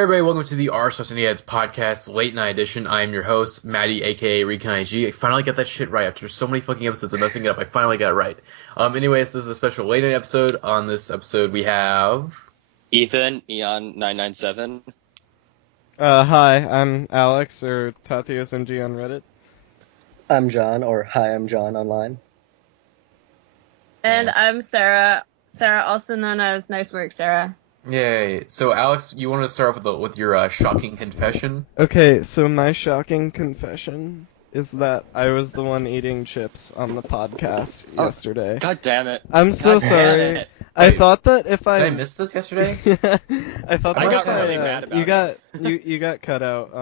Everybody, welcome to the Indieheads podcast, late night edition. I am your host, Matty, aka Recon IG. I finally got that shit right after so many fucking episodes of messing it up. I finally got it right. Anyways, this is a special late night episode. On this episode, we have Ethan, Eon997. Hi, I'm Alex, or TatiosMG on Reddit. I'm John, or Hi, I'm John online. And I'm Sarah. Sarah, also known as Nice Work, Sarah. Yay. So, Alex, you want to start off with your shocking confession? Okay, so my shocking confession is that I was the one eating chips on the podcast yesterday. God damn it. I'm so sorry. I thought that if Did I miss this yesterday? I thought that I got really mad about you got cut out.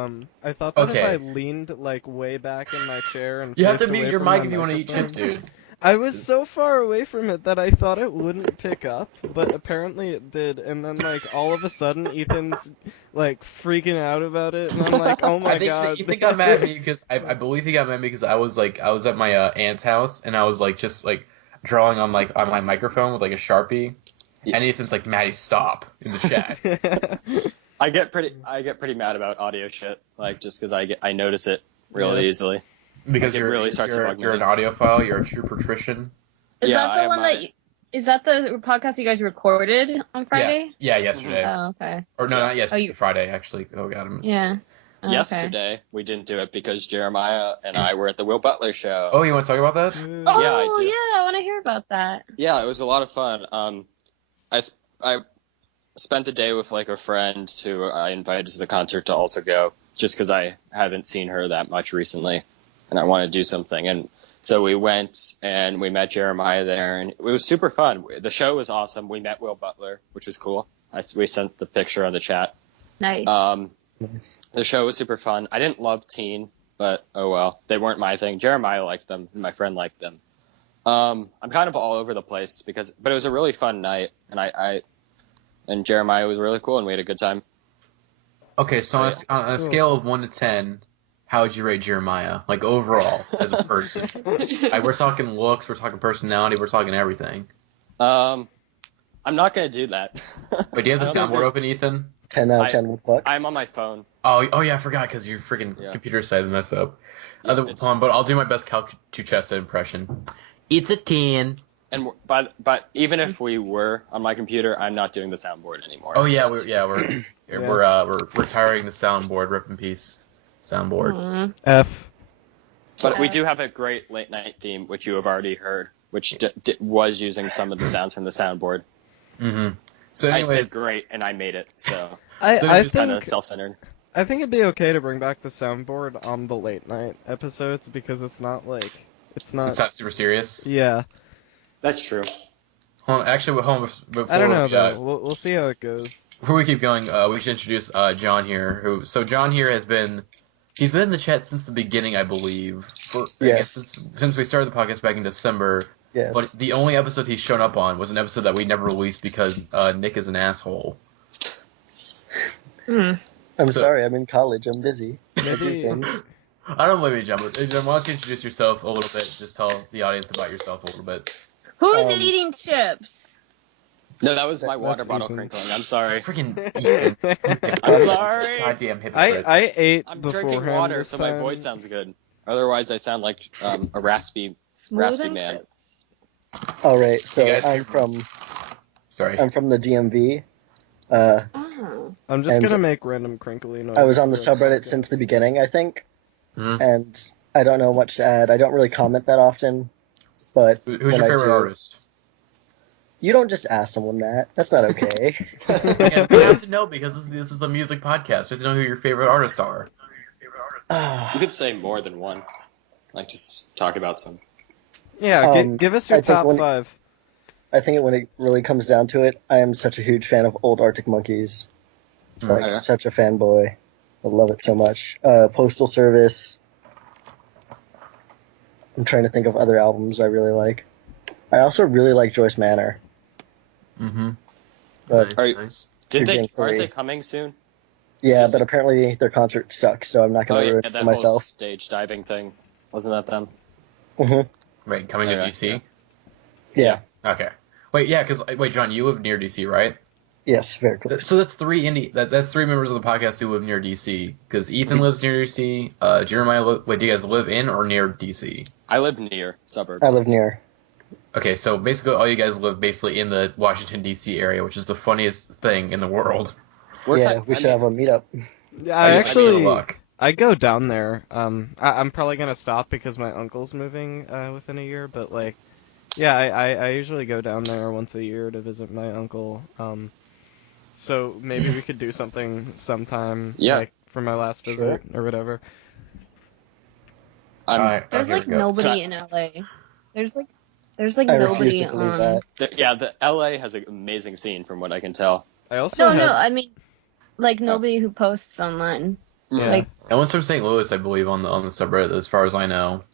I thought that Okay. if I leaned like way back in my chair and You have to faced mute away your from mic my if you want to eat microphone- chips, dude. I was so far away from it that I thought it wouldn't pick up, but apparently it did. And then, like, all of a sudden, Ethan's, like, freaking out about it, and I'm like, oh my I think god. Ethan got mad at me because I believe he got mad because I was at my aunt's house and I was just drawing on my microphone with a Sharpie, and Ethan's like, Matty, stop in the chat. I get pretty mad about audio shit, just because I notice it really easily. Because It really starts to bug me. you're an audiophile, you're a true patrician. Is Yeah, that I the have one my- is that the podcast you guys recorded on Friday? Yeah, yesterday. Oh, okay. Or no, not yesterday, you- Friday actually. Oh god. Yeah. Oh, okay. Yesterday, we didn't do it because Jeremiah and I were at the Will Butler show. Oh, you want to talk about that? Oh, Yeah, I do. yeah, I want to hear about that. Yeah, it was a lot of fun. I spent the day with a friend who I invited to the concert to also go, just because I haven't seen her that much recently, and I want to do something. And so we went and we met Jeremiah there, and it was super fun. The show was awesome. We met Will Butler, which was cool. We sent the picture on the chat. Nice. The show was super fun. I didn't love Teen, but oh well. They weren't my thing. Jeremiah liked them, and my friend liked them. I'm kind of all over the place but it was a really fun night, and Jeremiah was really cool, and we had a good time. Okay, so on a scale of 1 to 10, how would you rate Jeremiah? Overall, as a person. We're talking looks, we're talking personality, we're talking everything. I'm not gonna do that. Wait, do you have the I don't think soundboard open, Ethan? 10 out of 10 would fuck. I'm on my phone. Oh yeah, I forgot because your freaking computer decided to mess up. Yeah, Hold on, but I'll do my best Cal Chesed impression. It's a 10. And but even if we were on my computer, I'm not doing the soundboard anymore. Oh yeah, we're retiring the soundboard. Rip in peace, soundboard. Aw. F. But we do have a great late night theme, which you have already heard, which was using some of the sounds from the soundboard. Mm-hmm. So I said anyways, great, and I made it. So I it's kind think of self-centered. I think it'd be okay to bring back the soundboard on the late night episodes because it's not it's not super serious. yeah. That's true. Hold on, actually, before I don't know though. We'll see how it goes. Before we keep going, we should introduce John here. John here he's been in the chat since the beginning, I believe. Yes. Since we started the podcast back in December. Yes. But the only episode he's shown up on was an episode that we never released because Nick is an asshole. I'm sorry, I'm in college, I'm busy. I do Maybe things. I don't blame you, John, but John, why don't you introduce yourself a little bit? Just tell the audience about yourself a little bit. Who's eating chips? No, that was my water That's bottle Ethan. crinkling. I'm sorry. Freaking Ethan. I'm sorry. Goddamn hypocrite. I ate I'm beforehand drinking water, this so my time. voice sounds good. Otherwise, I sound like a raspy. Smooth Raspy and man. crisp. Alright, so Hey, guys, I'm from the DMV. Oh. I'm just And gonna make random crinkly noises. I was on the so- subreddit since the beginning, I think. Mhm. And I don't know much to add. I don't really comment that often. But Who's when your I favorite do, artist? You don't just ask someone that. That's not okay. Again, we have to know because this is a music podcast. We have to know who your favorite artists are. You could say more than one. Just talk about some. Yeah, give us your I think top 5. I think when it really comes down to it, I am such a huge fan of old Arctic Monkeys. yeah? Such a fanboy. I love it so much. Postal Service. I'm trying to think of other albums I really like. I also really like Joyce Manor. Mm-hmm. But Nice. Aren't Three. they coming soon? yeah, Just- but apparently their concert sucks, so I'm not going to ruin it that for whole myself. stage diving thing. Wasn't that them? hmm Wait, coming to Okay, DC? Yeah. Okay. Wait, yeah, because John, you live near DC, right? Yes, very close. So that's that's three members of the podcast who live near DC. Because Ethan lives near DC. Jeremiah, wait, do you guys live in or near DC? I live near suburbs. I live near. Okay, so basically all you guys live basically in the Washington DC area, which is the funniest thing in the world. We're Yeah, kind- we I should mean, have a meetup. Yeah, I just need luck. I go down there. I'm probably gonna stop because my uncle's moving within a year. But like, yeah, I usually go down there once a year to visit my uncle. So maybe we could do something sometime. Yeah. Like for my last visit or whatever. I'm- Alright, There's here like we go. nobody in LA. There's like I refuse nobody to believe on. that. the LA has an amazing scene from what I can tell. I also No, have, I mean, like nobody who posts online. Yeah. Like, No one's from St. Louis, I believe, on the subreddit, as far as I know.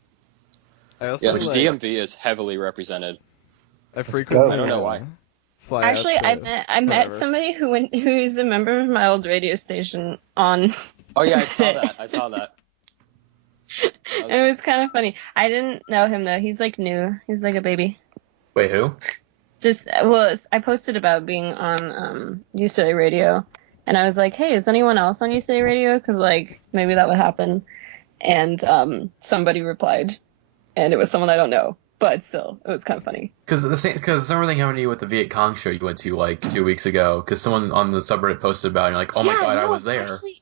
I also Yeah, like, DMV is heavily represented. I Let's frequently. go. I don't know why. Fly out actually, to I met whatever. somebody who's a member of my old radio station on. Oh yeah, I saw that. I saw that. And it was kind of funny. I didn't know him though. He's like new. He's like a baby. Wait, who? I posted about being on UCLA radio, and I was like, hey, is anyone else on UCLA radio? Because like maybe that would happen. And somebody replied, and it was someone I don't know, but still, it was kind of funny. Because the similar thing happened to you with the Viet Cong show you went to like 2 weeks ago. Because someone on the subreddit posted about it, and you're like, oh my Yeah, god, I no, was there. actually-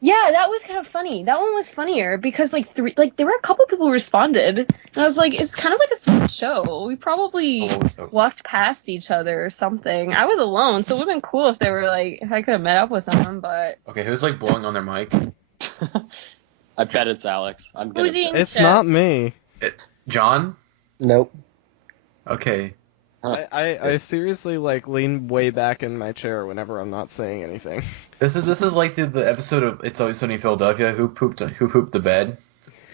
yeah, that was kind of funny. That one was funnier because there were a couple people who responded, and I was like, it's kind of like a small show. We probably walked past each other or something. I was alone, so it would have been cool if they were like, if I could have met up with someone, but Okay, who's like blowing on their mic? I bet it's Alex. I'm gonna. who's eating It's shit? not me. John? Nope. Okay. I seriously like lean way back in my chair whenever I'm not saying anything. This is like the episode of It's Always Sunny in Philadelphia. Who pooped the bed?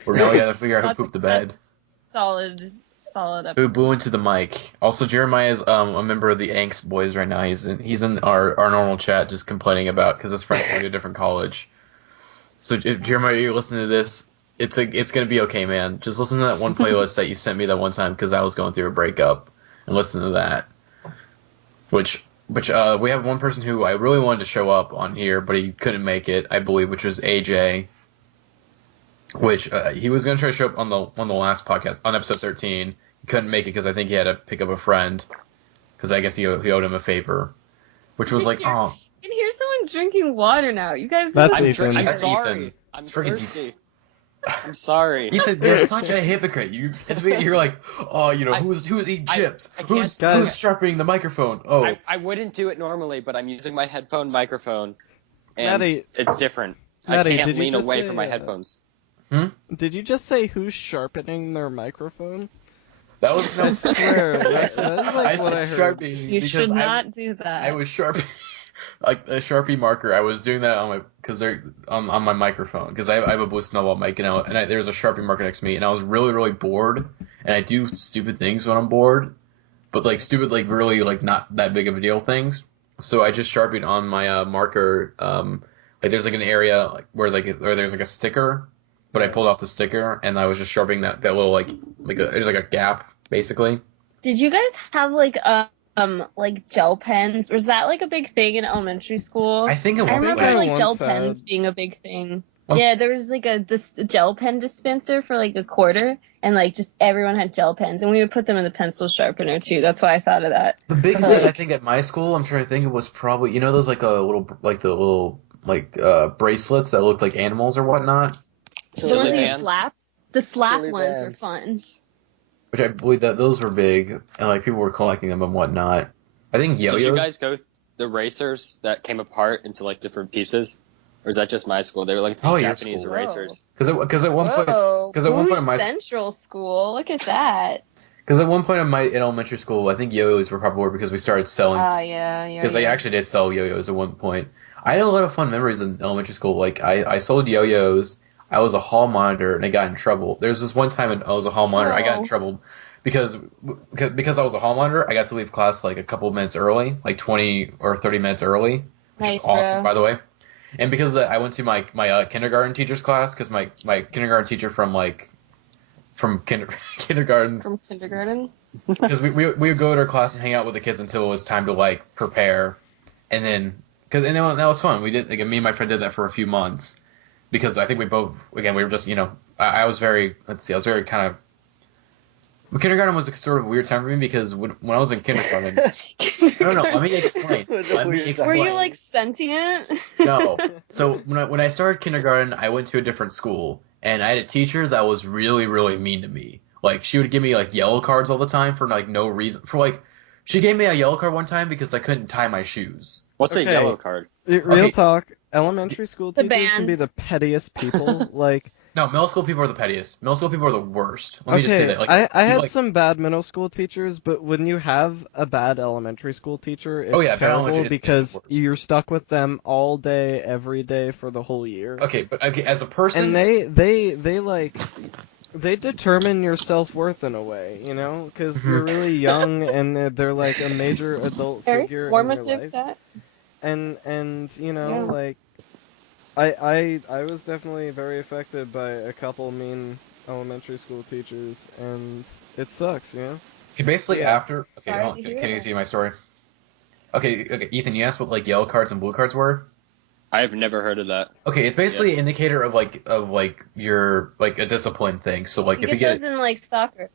Or now we gotta figure out who pooped the bed. That's solid Who episode. blew into the mic? Also, Jeremiah is a member of the Angst Boys right now. He's in our normal chat just complaining about because his friends going to a different college. So if Jeremiah, you listen to this, it's gonna be okay, man. Just listen to that one playlist that you sent me that one time because I was going through a breakup, and listen to that. Which we have one person who I really wanted to show up on here, but he couldn't make it, I believe, which was AJ. Which he was gonna try to show up on the last podcast on episode 13. He couldn't make it because I think he had to pick up a friend because I guess he owed him a favor, which was like, oh. I can hear someone drinking water now. You guys. That's I'm, Ethan. I'm That's sorry. Ethan. I'm It's freaking thirsty. I'm sorry. Ethan, you're such a hypocrite. You're like, oh, who's eating chips? I can't- Who's Guys. sharpening the microphone? Oh, I wouldn't do it normally, but I'm using my headphone microphone, and Matty- it's different. Matty, I did can't you lean just away say, from my headphones. Did you just say who's sharpening their microphone? that was I swear, that's I like what said I heard. sharpening You because should not do that. I was sharpening like a Sharpie marker. I was doing that on my microphone because I have a Blue Snowball mic and there was a Sharpie marker next to me and I was really really bored and I do stupid things when I'm bored, but like stupid like really like not that big of a deal things. So I just sharpied on my marker. Like there's like an area like where there's like a sticker, but I pulled off the sticker and I was just sharpening that little there's like a gap basically. Did you guys have like gel pens? Was that like a big thing in elementary school? I think it I was remember I like once gel had- pens being a big thing. What? Yeah, there was like a gel pen dispenser for like a quarter, and like just everyone had gel pens, and we would put them in the pencil sharpener too. That's why I thought of that. The big Like- thing I think at my school, I'm trying to think, it was probably those bracelets that looked like animals or whatnot, The Silly ones that you bands. slapped. The slap Silly ones bands. were fun. which I believe that those were big and like people were collecting them and whatnot. I think Did you yo-yos. guys go the racers that came apart into like different pieces, or is that just my school? They were like these Oh, your Japanese school. erasers. Because at one point, Whoa, because at one point in my Central School. Look at that. because at one point in elementary school, I think yo-yos were popular because we started selling. Yeah. Because I actually did sell yo-yos at one point. I had a lot of fun memories in elementary school. Like I sold yo-yos. I was a hall monitor and I got in trouble. There was this one time I was a hall monitor. I got in Oh. trouble because I was a hall monitor. I got to leave class like a couple of minutes early, like 20 or 30 minutes early, which Nice, is awesome, bro. by the way. And because I went to my kindergarten teacher's class because my kindergarten teacher from kindergarten From kindergarten. because we would go to our class and hang out with the kids until it was time to like prepare, and then that was fun. We did like me and my friend did that for a few months because I think we both we were just I was very I was very kind of. Kindergarten was a sort of weird time for me because when I was in kindergarten, no, let me explain. Were you like sentient? No. So when I started kindergarten, I went to a different school, and I had a teacher that was really, really mean to me. Like she would give me like yellow cards all the time for like no reason. She gave me a yellow card one time because I couldn't tie my shoes. What's a yellow card? Real talk. Elementary school The teachers can band. be the pettiest people. Like. No, middle school people are the pettiest. Middle school people are the worst. Let me just say that. Like, I had some bad middle school teachers, but when you have a bad elementary school teacher, it's terrible because you're stuck with them all day, every day for the whole year. Okay, as a person, and they determine your self-worth in a way, because you're really young and they're like a major adult figure in your life. That. And like. I was definitely very affected by a couple mean elementary school teachers, and it sucks, Okay, basically after... Okay, hold on. Can you see my story? Okay, Ethan, you asked what like yellow cards and blue cards were? I have never heard of that. Okay, it's basically an indicator of your like a discipline thing. So like if you get those in like soccer.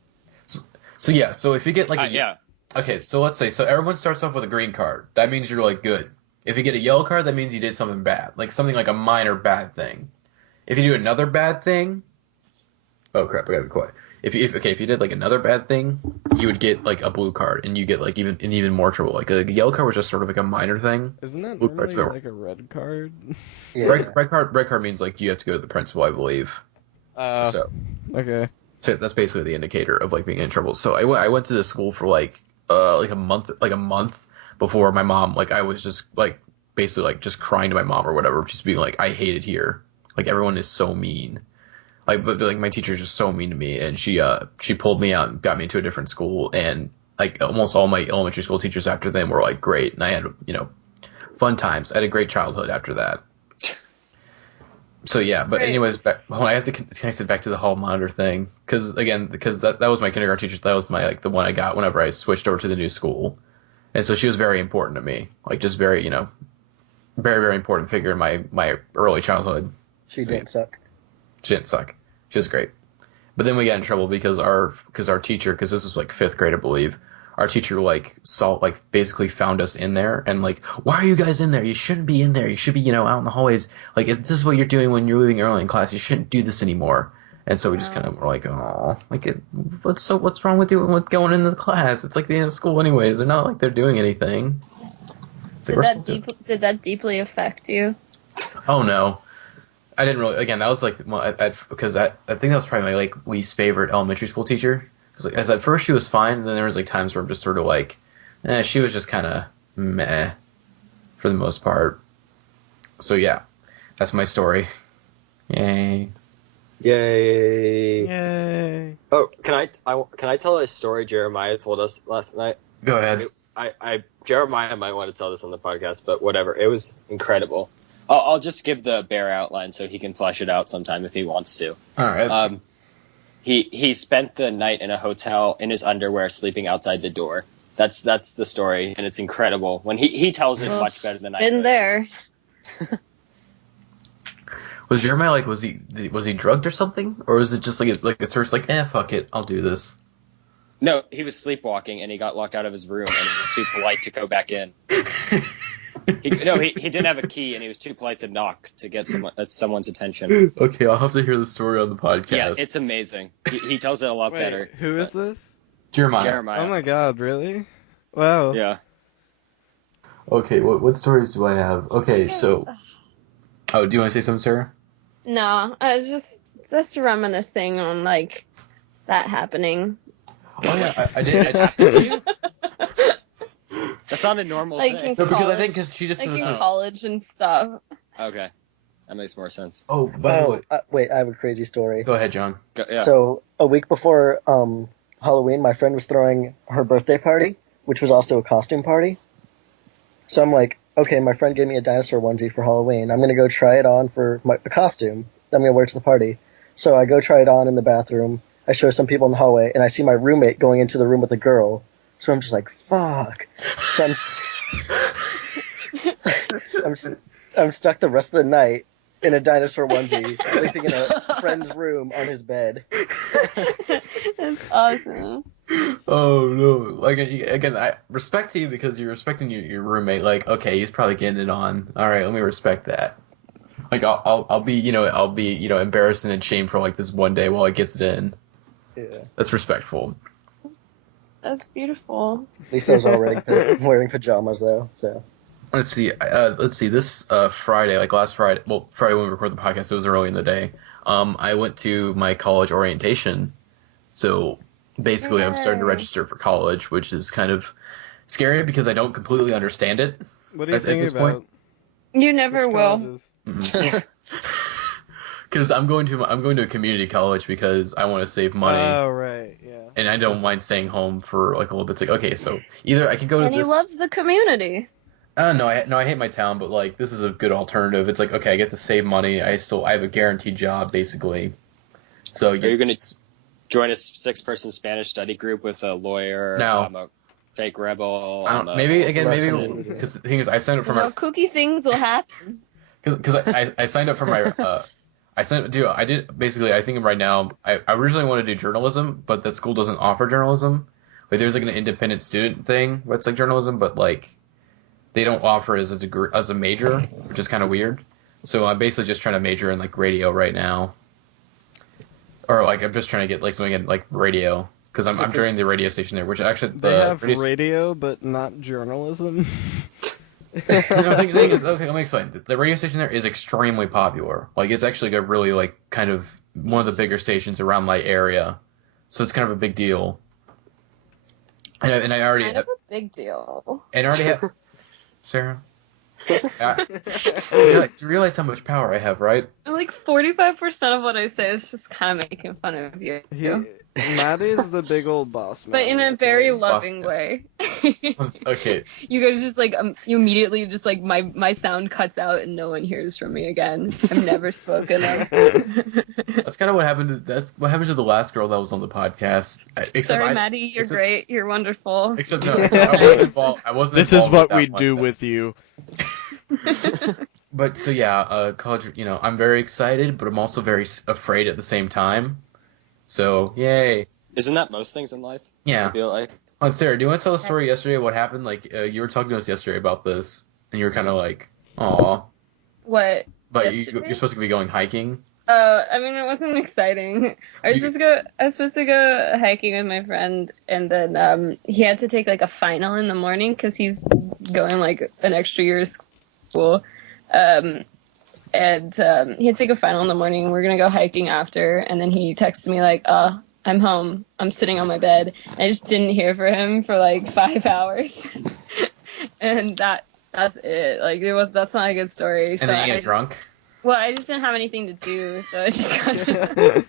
So if you get like yeah. Okay, so let's say everyone starts off with a green card. That means you're like good. If you get a yellow card, that means you did something bad, like something like a minor bad thing. If you do another bad thing, oh crap, I gotta be quiet. If you did like another bad thing, you would get like a blue card, and you get like even more trouble. Like a yellow card was just sort of like a minor thing. Isn't that normally like a red card? Yeah. Red card means like you have to go to the principal, I believe. Okay. So that's basically the indicator of like being in trouble. So I went to the school for like a month before my mom, like I was just like basically like just crying to my mom or whatever, just being like, I hate it here. Like everyone is so mean. Like but like my teacher is just so mean to me, and she pulled me out and got me into a different school, and like almost all my elementary school teachers after them were like great, and I had fun times. I had a great childhood after that. So yeah, but anyways, I have to connect it back to the hall monitor thing because that was my kindergarten teacher. That was my like the one I got whenever I switched over to the new school. And so she was very important to me, like just very, very, very important figure in my early childhood. She didn't suck. She didn't suck. She was great. But then we got in trouble because our teacher, because this was like 5th grade, I believe, our teacher like basically found us in there and like, why are you guys in there? You shouldn't be in there. You should be, out in the hallways. Like if this is what you're doing when you're leaving early in class, you shouldn't do this anymore. And so we just kind of were like, oh, like what's wrong with going in the class? It's like the end of school anyways. They're not like they're doing anything. Did that deeply affect you? Oh no, I didn't really. Again, that was like because I think that was probably my like least favorite elementary school teacher. Because like, as at first she was fine, and then there was like times where I'm just sort of like, she was just kind of meh for the most part. So yeah, that's my story. Yay. Yay! Oh, can I tell a story Jeremiah told us last night? Go ahead. Jeremiah might want to tell this on the podcast, but whatever. It was incredible. I'll just give the bare outline so he can flesh it out sometime if he wants to. All right. He spent the night in a hotel in his underwear, sleeping outside the door. That's the story, and it's incredible. When he tells it much better than I could. Been there. Was Jeremiah like was he drugged or something, or was it just like at first like fuck it, I'll do this? No, he was sleepwalking and he got locked out of his room and he was too polite to go back in. He didn't have a key and he was too polite to knock to get someone's attention. Okay, I'll have to hear the story on the podcast. Yeah, it's amazing. He tells it a lot better. Who is this? Jeremiah. Oh my god, really? Wow. Yeah. Okay, what stories do I have? Okay, so. Oh, do you want to say something, Sarah? No, I was just reminiscing on like that happening. Oh yeah, I did. That's not a normal like thing. No, because I think she just like in college and stuff. Okay, that makes more sense. Oh, by the way, wait, I have a crazy story. Go ahead, John. Yeah. So a week before Halloween, my friend was throwing her birthday party, which was also a costume party. So I'm like, okay, my friend gave me a dinosaur onesie for Halloween. I'm going to go try it on for a costume. I'm going to wear it to the party. So I go try it on in the bathroom. I show some people in the hallway, and I see my roommate going into the room with a girl. So I'm just like, fuck. So I'm stuck the rest of the night in a dinosaur onesie, sleeping in a friend's room on his bed. That's awesome. Oh no! Like again, I respect to you because you're respecting your roommate. Like, okay, he's probably getting it on. All right, let me respect that. Like, I'll be embarrassed and ashamed for like this one day while he gets it in. Yeah. That's respectful. That's beautiful. At least I was already wearing pajamas though. So. Let's see. This Friday, like last Friday. Well, Friday when we recorded the podcast, it was early in the day. I went to my college orientation. So basically, I'm starting to register for college, which is kind of scary because I don't completely understand it. What are you thinking about? You never will. Because I'm going to a community college because I want to save money. Oh right, yeah. And I don't mind staying home for like a little bit. It's like, okay, so either I can go to and this. he loves the community. No, I hate my town, but like this is a good alternative. It's like, okay, I get to save money. I have a guaranteed job basically. So are you going to join a 6-person Spanish study group with a lawyer? No. A fake rebel. Maybe because the thing is, I signed up for my. Kooky things will happen. Because I signed up for my. I think right now I originally wanted to do journalism, but that school doesn't offer journalism. Like there's like an independent student thing where it's like journalism, but like. They don't offer as a degree as a major, which is kind of weird. So I'm basically just trying to major in like radio right now, or like I'm just trying to get like something in like radio because I'm joining the radio station there, which actually they have radio but not journalism. The thing is, okay, let me explain. The radio station there is extremely popular. Like it's actually a really like kind of one of the bigger stations around my area, so it's kind of a big deal. And I already kind of a big deal. And I already have. Sarah? You realize how much power I have, right? Like 45% of what I say is just kind of making fun of you. Matty's the big old boss man. But in a very loving way. Okay. You guys just like you immediately just like my sound cuts out and no one hears from me again. I'm never spoken of. That's kind of what happened. That's what happened to the last girl that was on the podcast. Sorry, Matty, you're great. You're wonderful. Except no, I wasn't involved. This is what we do with you. But so yeah, college. I'm very excited, but I'm also very afraid at the same time. So yay! Isn't that most things in life? Yeah. I feel like. Sarah, do you want to tell the story yesterday? What happened? Like you were talking to us yesterday about this, and you were kind of like, "Aw." What? But you're supposed to be going hiking. I mean, it wasn't exciting. I was supposed to go hiking with my friend, and then he had to take like a final in the morning because he's going like an extra year of school. And he had to take a final in the morning, and we're gonna go hiking after. And then he texted me like, I'm home. I'm sitting on my bed. I just didn't hear from him for like 5 hours, and that's it. Like that's not a good story. And then you get drunk. Well, I just didn't have anything to do, so I just got.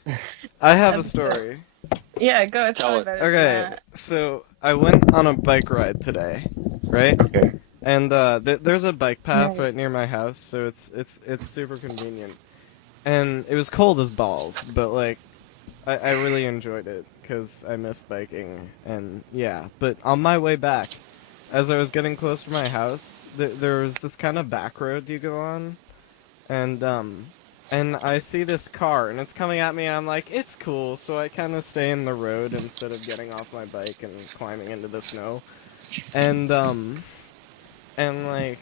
I have a story. Yeah, go tell me about it. Okay, so I went on a bike ride today, right? Okay. And there's a bike path right near my house, so it's super convenient. And it was cold as balls, but like I really enjoyed it because I missed biking. And yeah, but on my way back, as I was getting close to my house, there was this kind of back road you go on. And I see this car, and it's coming at me, and I'm like, it's cool, so I kind of stay in the road instead of getting off my bike and climbing into the snow. And like,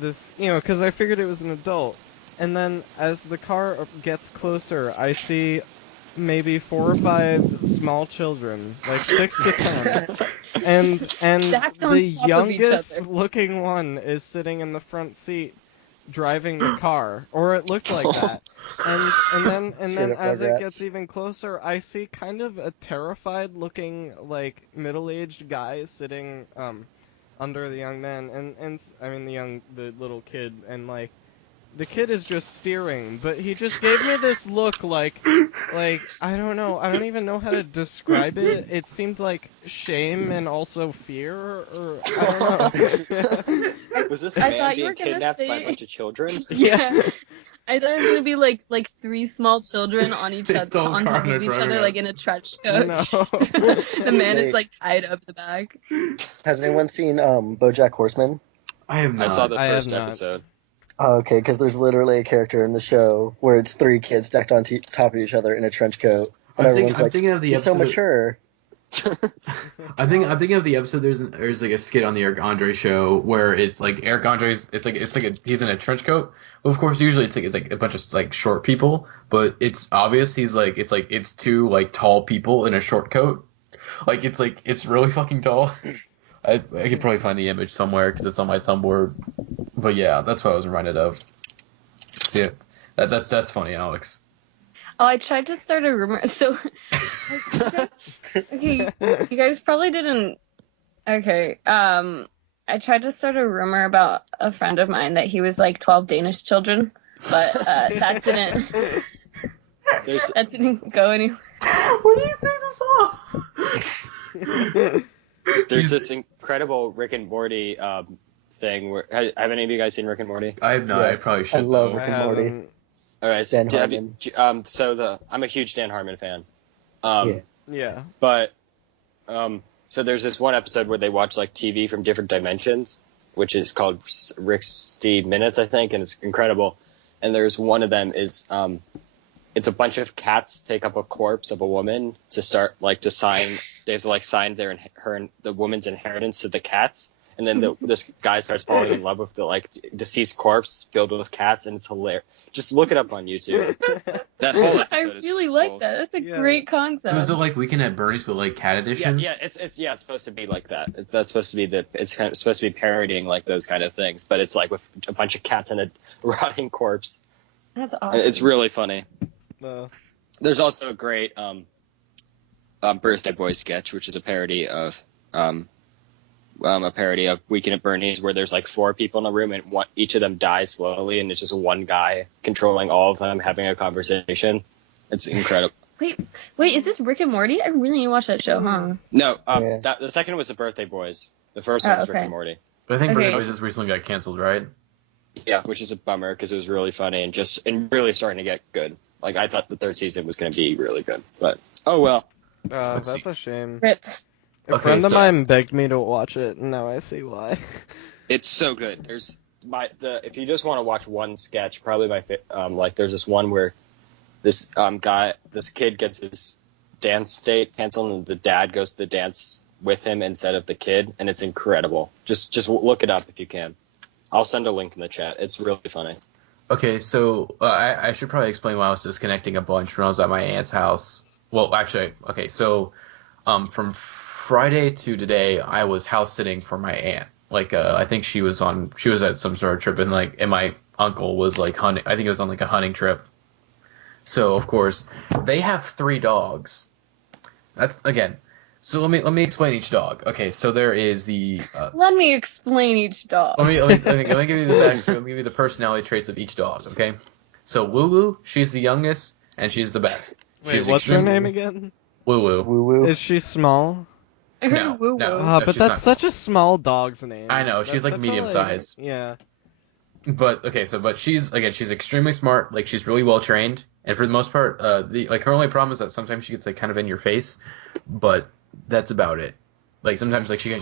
this, because I figured it was an adult. And then, as the car gets closer, I see maybe 4 or 5 small children, like 6 to 10. And the youngest looking one is sitting in the front seat, driving the car, or it looked like that. And then as it gets even closer, I see kind of a terrified looking like middle-aged guy sitting under the young man, and I mean the little kid, and like the kid is just steering, but he just gave me this look like I don't know, I don't even know how to describe it. It seemed like shame and also fear, or I don't know. Was this man being kidnapped by a bunch of children? Yeah. I thought it was gonna be like three small children on each They other, stole a on car top and of they're each driving other, up. like in a trench coat. No. The man is Wait. like tied up in the back. Has anyone seen BoJack Horseman? I have not. I saw the I have first not. episode. Oh, okay, because there's literally a character in the show where it's three kids stacked on top of each other in a trench coat, and everyone's I'm like, thinking of the "He's so episode. mature." I'm thinking of the episode. There's like a skit on the Eric Andre show where it's like Eric Andre's. He's in a trench coat. Well, of course, usually it's like a bunch of like short people, but it's obvious it's two like tall people in a short coat. It's really fucking tall. I could probably find the image somewhere because it's on my Tumblr. But yeah, that's what I was reminded of. See it? That's funny, Alex. Oh, I tried to start a rumor. So, okay, you guys probably didn't. Okay, I tried to start a rumor about a friend of mine that he was like 12 Danish children, but that didn't go anywhere. What do you think this off? There's this incredible Rick and Morty thing. Where have any of you guys seen Rick and Morty? I have not. Yes, I probably should. I love though. Rick and Morty. haven't- All right, Dan so I'm a huge Dan Harmon fan. Yeah. Yeah. But so there's this one episode where they watch like TV from different dimensions, which is called Rick's Minutes, I think, and it's incredible. And there's one of them is it's a bunch of cats take up a corpse of a woman to start like to sign. They have to like sign the woman's inheritance to the cats. And then this guy starts falling in love with the like deceased corpse filled with cats, and it's hilarious. Just look it up on YouTube. That whole I episode is really like cool. that. That's a Yeah. great concept. So is it like Weekend at Bernie's but like cat Yeah, edition? yeah, it's supposed to be like that. That's supposed to be it's kind of supposed to be parodying like those kind of things, but it's like with a bunch of cats and a rotting corpse. That's awesome. It's really funny. Uh, There's also a great Birthday Boy sketch, which is a parody of Weekend at Bernie's, where there's like four people in a room and each of them dies slowly, and it's just one guy controlling all of them having a conversation. It's incredible. Wait, is this Rick and Morty? I really need to watch that show, huh? No, Yeah. the second was the Birthday Boys. The first one was Rick okay. and Morty. But I think Okay. Birthday Boys just recently got canceled, right? Yeah, which is a bummer because it was really funny and really starting to get good. Like I thought the third season was going to be really good, but oh well. Let's that's see. a shame. Rip. A Okay, friend of so- mine begged me to watch it, and now I see why. It's so good. There's if you just want to watch one sketch, probably like there's this one where this kid gets his dance date canceled and the dad goes to the dance with him instead of the kid, and it's incredible. Just look it up if you can. I'll send a link in the chat. It's really funny. Okay, so I should probably explain why I was disconnecting a bunch when I was at my aunt's house. Well, actually, okay, so from Friday to today, I was house sitting for my aunt. Like, I think she was at some sort of trip, and my uncle was like hunting. I think it was on like a hunting trip. So of course, they have 3 dogs. That's again. So let me explain each dog. Okay, so there is the. Let me explain each dog. Let me give you the backstory. Let me give you the personality traits of each dog. Okay, so Woo Woo, she's the youngest and she's the best. Wait, She's what's her extremely- name again? Woo Woo. Woo woo. Is she small? No, Woo no. woo. But she's that's not such a small dog's name. I know, she's, That's like, such a, medium size. Yeah. But okay, but she's extremely smart. Like she's really well trained, and for the most part, her only problem is that sometimes she gets like kind of in your face, but that's about it. Like sometimes like she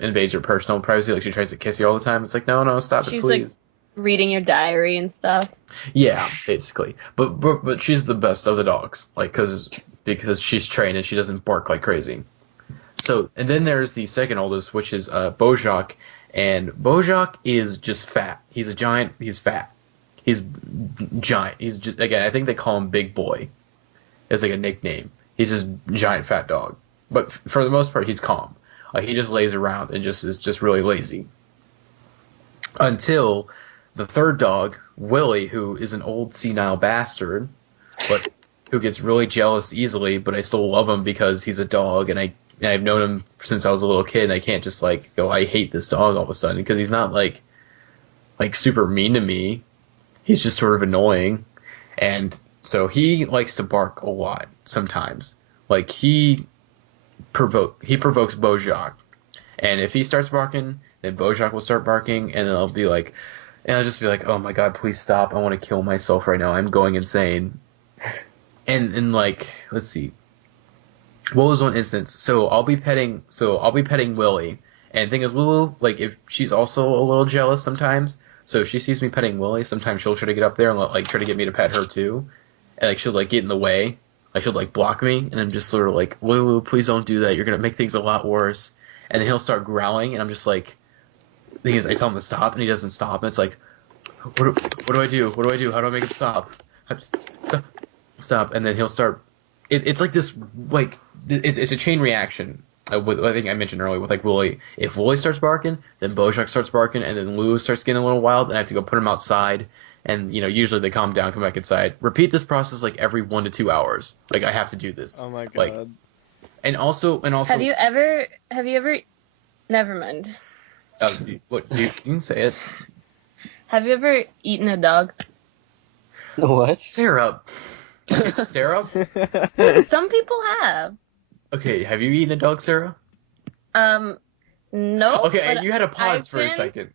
invades your personal privacy. Like she tries to kiss you all the time. It's like no, stop it, She's please. like reading your diary and stuff. Yeah, basically. But she's the best of the dogs, like because she's trained and she doesn't bark like crazy. So and then there's the second oldest, which is Bojack, and Bojack is just fat. He's a giant. He's fat. He's giant. He's just again. I think they call him Big Boy. It's like a nickname. He's just giant fat dog. But for the most part, he's calm. Like he just lays around and is just really lazy. Until the third dog, Willie, who is an old senile bastard, but who gets really jealous easily, but I still love him because he's a dog, and I've known him since I was a little kid, and I can't just like go, I hate this dog all of a sudden, because he's not like super mean to me. He's just sort of annoying, and so he likes to bark a lot sometimes. Like he provokes Bojack, and if he starts barking, then Bojack will start barking, and then I'll be like, And I'll just be like, oh my god, please stop. I want to kill myself right now. I'm going insane. And like, let's see. What was one instance? So I'll be petting Willie. And the thing is, Lulu, like, if she's also a little jealous sometimes, so if she sees me petting Willie, sometimes she'll try to get up there and like try to get me to pet her too, and like she'll like get in the way, like she'll like block me, and I'm just sort of like, Lulu, please don't do that. You're gonna make things a lot worse. And then he'll start growling, and I'm just like, the thing is, I tell him to stop, and he doesn't stop. And it's like, what do I do? What do I do? How do I make him stop? Stop. And then he'll start. It's like this, like it's a chain reaction. I think I mentioned earlier with like Willie. If Willie starts barking, then Bojack starts barking, and then Lou starts getting a little wild, and I have to go put him outside. And usually they calm down, come back inside. Repeat this process like every 1 to 2 hours. Like I have to do this. Oh my god. Like, and also. Have you ever? Never mind. You can say it. Have you ever eaten a dog? What? Sarah. Sarah? Some people have. Okay, have you eaten a dog, Sarah? No. Okay, you had to pause for a second.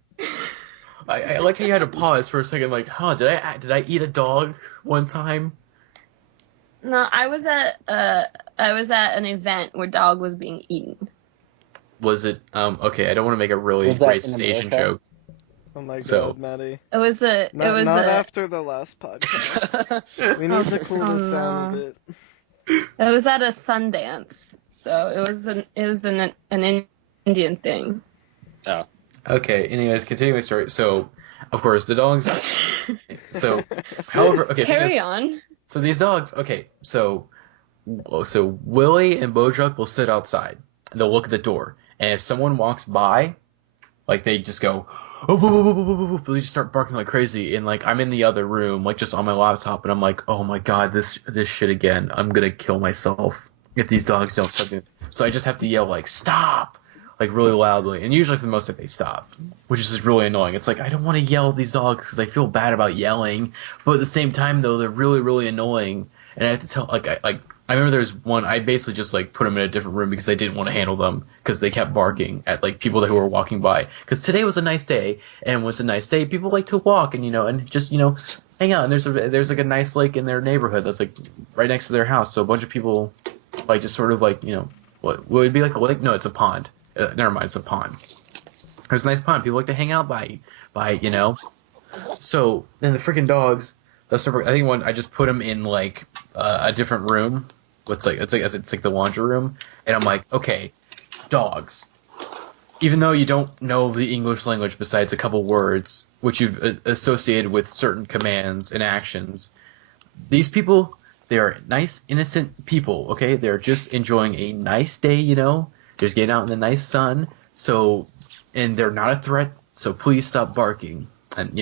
I like how you had to pause for a second. Like, did I eat a dog one time? No, I was at an event where dog was being eaten. Was it? Okay, I don't want to make a really racist Asian joke. Oh my So- god, Matty. It was Not after the last podcast. We need to cool this down a bit. It was at a Sundance, so it was an Indian thing. Oh. Okay. Anyways, continuing story. So, of course, the dogs. So, however, okay. Carry on. So these dogs. Okay. So Willie and Bojack will sit outside and they'll look at the door, and if someone walks by, like they just go. Oh, whoa, whoa, whoa, whoa, whoa, whoa. They just start barking like crazy, and like I'm in the other room, like just on my laptop, and I'm like, oh my god, this shit again. I'm gonna kill myself if these dogs don't stop doing. So I just have to yell like stop, like really loudly, and usually for the most of it they stop, which is just really annoying. It's like I don't want to yell at these dogs because I feel bad about yelling, but at the same time though they're really really annoying, and I have to tell I remember there was one, I basically just like put them in a different room because I didn't want to handle them because they kept barking at like people who were walking by. Because today was a nice day, and when it's a nice day, people like to walk and just hang out. And there's like a nice lake in their neighborhood that's like right next to their house. So a bunch of people like just sort of like what would be like a lake? No, it's a pond. Never mind, it's a pond. There's a nice pond. People like to hang out by. So then the freaking dogs. I think I just put them in like a different room. It's like the laundry room, and I'm like, okay, dogs. Even though you don't know the English language besides a couple words, which you've associated with certain commands and actions, these people, they are nice, innocent people. Okay, they're just enjoying a nice day. They're just getting out in the nice sun. And they're not a threat. So please stop barking. And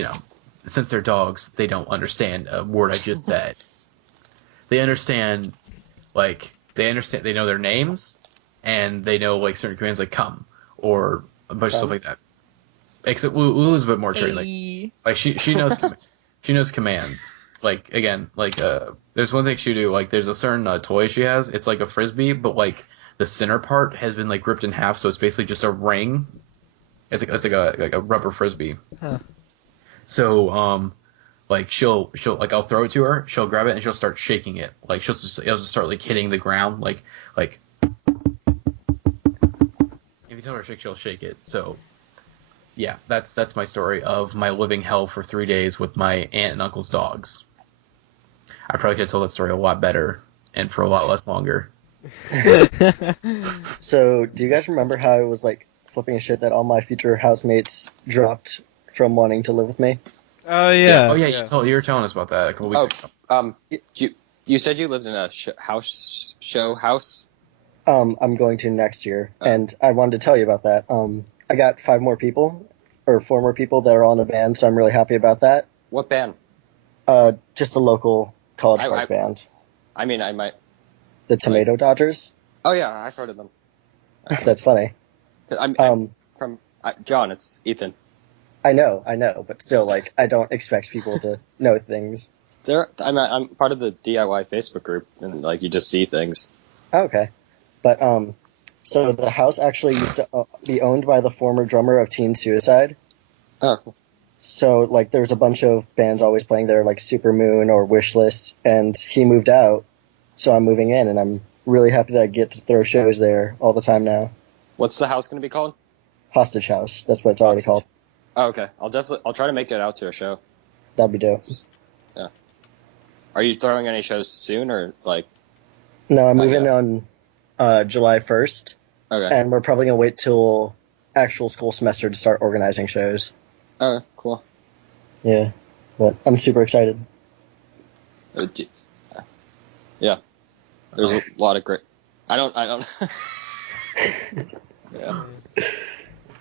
since they're dogs, they don't understand a word I just said. They understand. They know their names, and they know like certain commands like come or a bunch of stuff like that. Except Lulu's a bit more trained. Like she knows commands. Like again, there's one thing she do. Like there's a certain toy she has. It's like a frisbee, but like the center part has been like ripped in half, so it's basically just a ring. It's like a rubber frisbee. Huh. So like she'll like I'll throw it to her, she'll grab it and she'll start shaking it. Like it'll just start like hitting the ground like if you tell her to shake, she'll shake it. So yeah, that's my story of my living hell for 3 days with my aunt and uncle's dogs. I probably could have told that story a lot better and for a lot less longer. So, do you guys remember how I was like flipping a shit that all my future housemates dropped from wanting to live with me? Oh yeah. Oh yeah. You were telling us about that a couple weeks ago. You said you lived in a house. I'm going to next year, and I wanted to tell you about that. I got 4 more people that are all in a band, so I'm really happy about that. What band? Just a local college rock band. I mean, I might. The Tomato Dodgers. Oh yeah, I've heard of them. That's funny. I'm from John. It's Ethan. I know, but still, like, I don't expect people to know things. I'm part of the DIY Facebook group, and like you just see things. Okay, but so the house actually used to be owned by the former drummer of Teen Suicide. Oh. So, like, there's a bunch of bands always playing there, like Supermoon or Wishlist, and he moved out, so I'm moving in, and I'm really happy that I get to throw shows there all the time now. What's the house going to be called? Hostage House, that's what it's already called. Oh, okay. I'll try to make it out to a show. That'd be dope. Yeah. Are you throwing any shows soon, or like? No, I'm moving on July 1st, Okay. and we're probably going to wait till actual school semester to start organizing shows. Oh, cool. Yeah, but I'm super excited. Yeah. There's a lot of great. I don't. Yeah.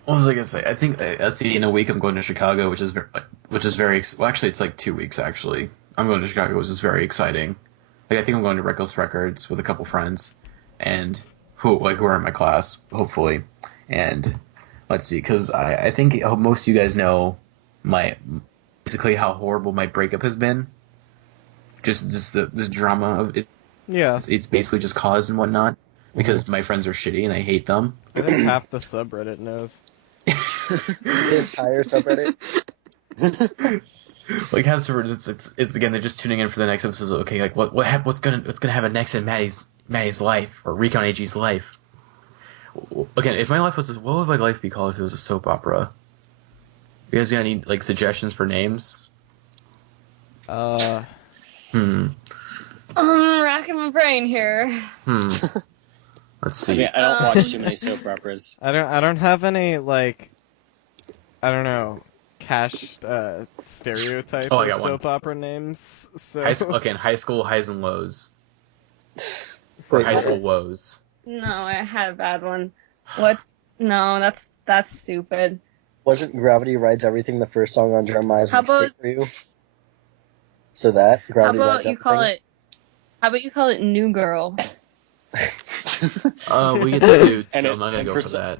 What was I gonna say? I think let's see. In a week, I'm going to Chicago, which is very. Well, actually, it's like 2 weeks. Actually, I'm going to Chicago, which is very exciting. Like, I think I'm going to Reckless Records with a couple friends, and who are in my class, hopefully. And let's see, because I think most of you guys know basically how horrible my breakup has been. Just the drama of it. Yeah. It's basically just caused and whatnot because my friends are shitty and I hate them. I think half the subreddit knows. The entire subreddit. Like, how it's again, they're just tuning in for the next episode. Okay, like what's gonna happen next in Matty's life or Recon AG's life? Again, if my life was what would my life be called if it was a soap opera? You guys got any like suggestions for names? Racking my brain here. Let's see. I mean, I don't watch too many soap operas. I don't have any like, I don't know, cached stereotype Oh, I of got one. soap opera names. So High school highs and lows. Or high school woes. No, I had a bad one. That's stupid. Wasn't Gravity Rides Everything the first song on Jeremiah's How about- mixtape for you? So that How Gravity about Rides you Everything. call it New Girl? We get the dude, And so it- I'm not gonna and go for for some- that.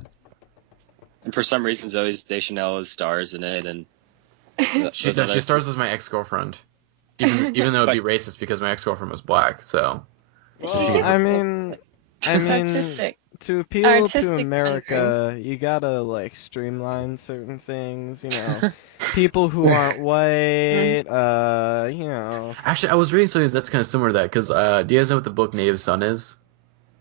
And for some reason, Zoe Deschanel stars in it, and She stars as my ex-girlfriend. Even though it'd be racist because my ex-girlfriend was black, so. Well, I mean, Artistic. to appeal Artistic to America, you gotta like streamline certain things. You know, people who aren't white. You know. Actually, I was reading something that's kind of similar to that, because do you guys know what the book Native Son is?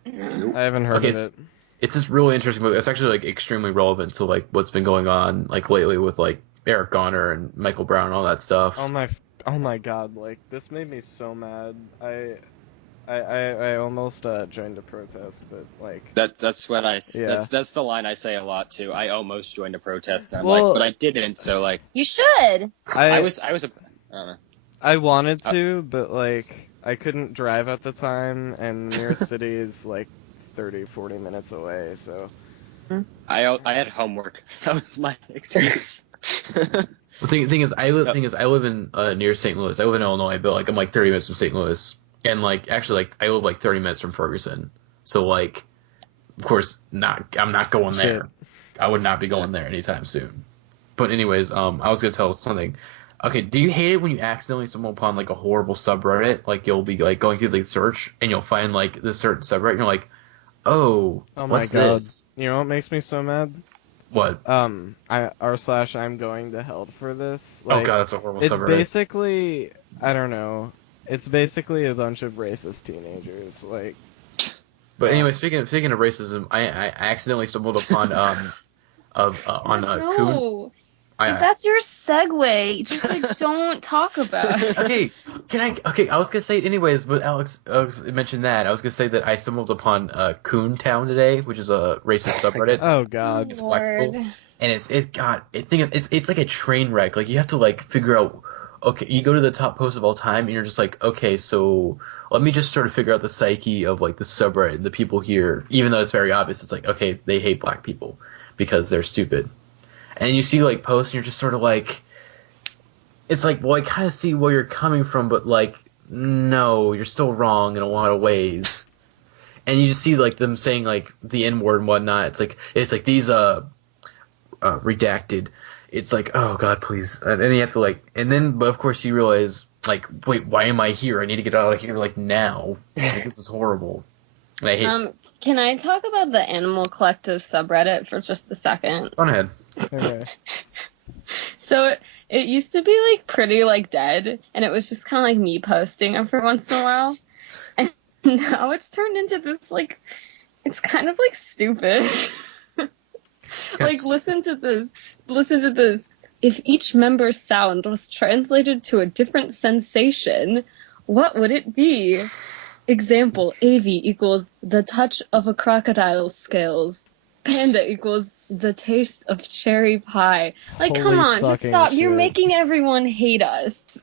No. I haven't heard Okay, of it. It's this really interesting book. It's actually like extremely relevant to like what's been going on like lately with like Eric Garner and Michael Brown and all that stuff. Oh my god! Like this made me so mad. I almost joined a protest, but like that's what Yeah. that's the line I say a lot too. I almost joined a protest, and I'm Well- like, but I didn't. So like, You should. I was I don't know. I wanted to, but like I couldn't drive at the time, and the nearest city is like 40 minutes away. So I had homework. That was my excuse. The thing is, I live in near St. Louis. I live in Illinois, but like I'm like 30 minutes from St. Louis, and like actually like I live like 30 minutes from Ferguson. So like, of course, I'm not going there. Shit. I would not be going there anytime soon. But anyways, I was gonna tell something. Okay, do you hate it when you accidentally stumble upon like a horrible subreddit? Like you'll be like going through the search and you'll find like this certain subreddit, and you're like, oh my what's god, this? you know what makes me so mad? What? I'm going to hell for this. Oh Like, god, that's a horrible it's subreddit. basically, I don't know. It's basically a bunch of racist teenagers. Like, But anyway, speaking of racism, I accidentally stumbled upon on Coon. No. I That's your segue. Just like don't talk about it. okay, I was gonna say it anyways, but Alex mentioned that. I was gonna say that I stumbled upon Coon Town today, which is a racist subreddit. oh god. It's black people. Lord. And it's like a train wreck. Like you have to like figure out. Okay, you go to the top post of all time, and you're just like, okay, so let me just sort of figure out the psyche of like the subreddit, the people here. Even though it's very obvious, it's like, okay, they hate black people because they're stupid. And you see like posts, and you're just sort of like, it's like, well, I kind of see where you're coming from, but like, no, you're still wrong in a lot of ways. And you just see like them saying like the N-word and whatnot. It's like these redacted. It's like, oh god, please. And then you have to like, and then but of course you realize like, wait, why am I here? I need to get out of here like now. Like, this is horrible. And I hate. Can I talk about the Animal Collective subreddit for just a second? Go ahead. Okay. So it used to be like pretty like dead, and it was just kind of like me posting every once in a while, and now it's turned into this like, it's kind of like stupid. Like, listen to this. If each member's sound was translated to a different sensation, what would it be? Example, AV equals the touch of a crocodile's scales. Panda equals the taste of cherry pie. Like, Holy come on, just fucking stop. shit. You're making everyone hate us.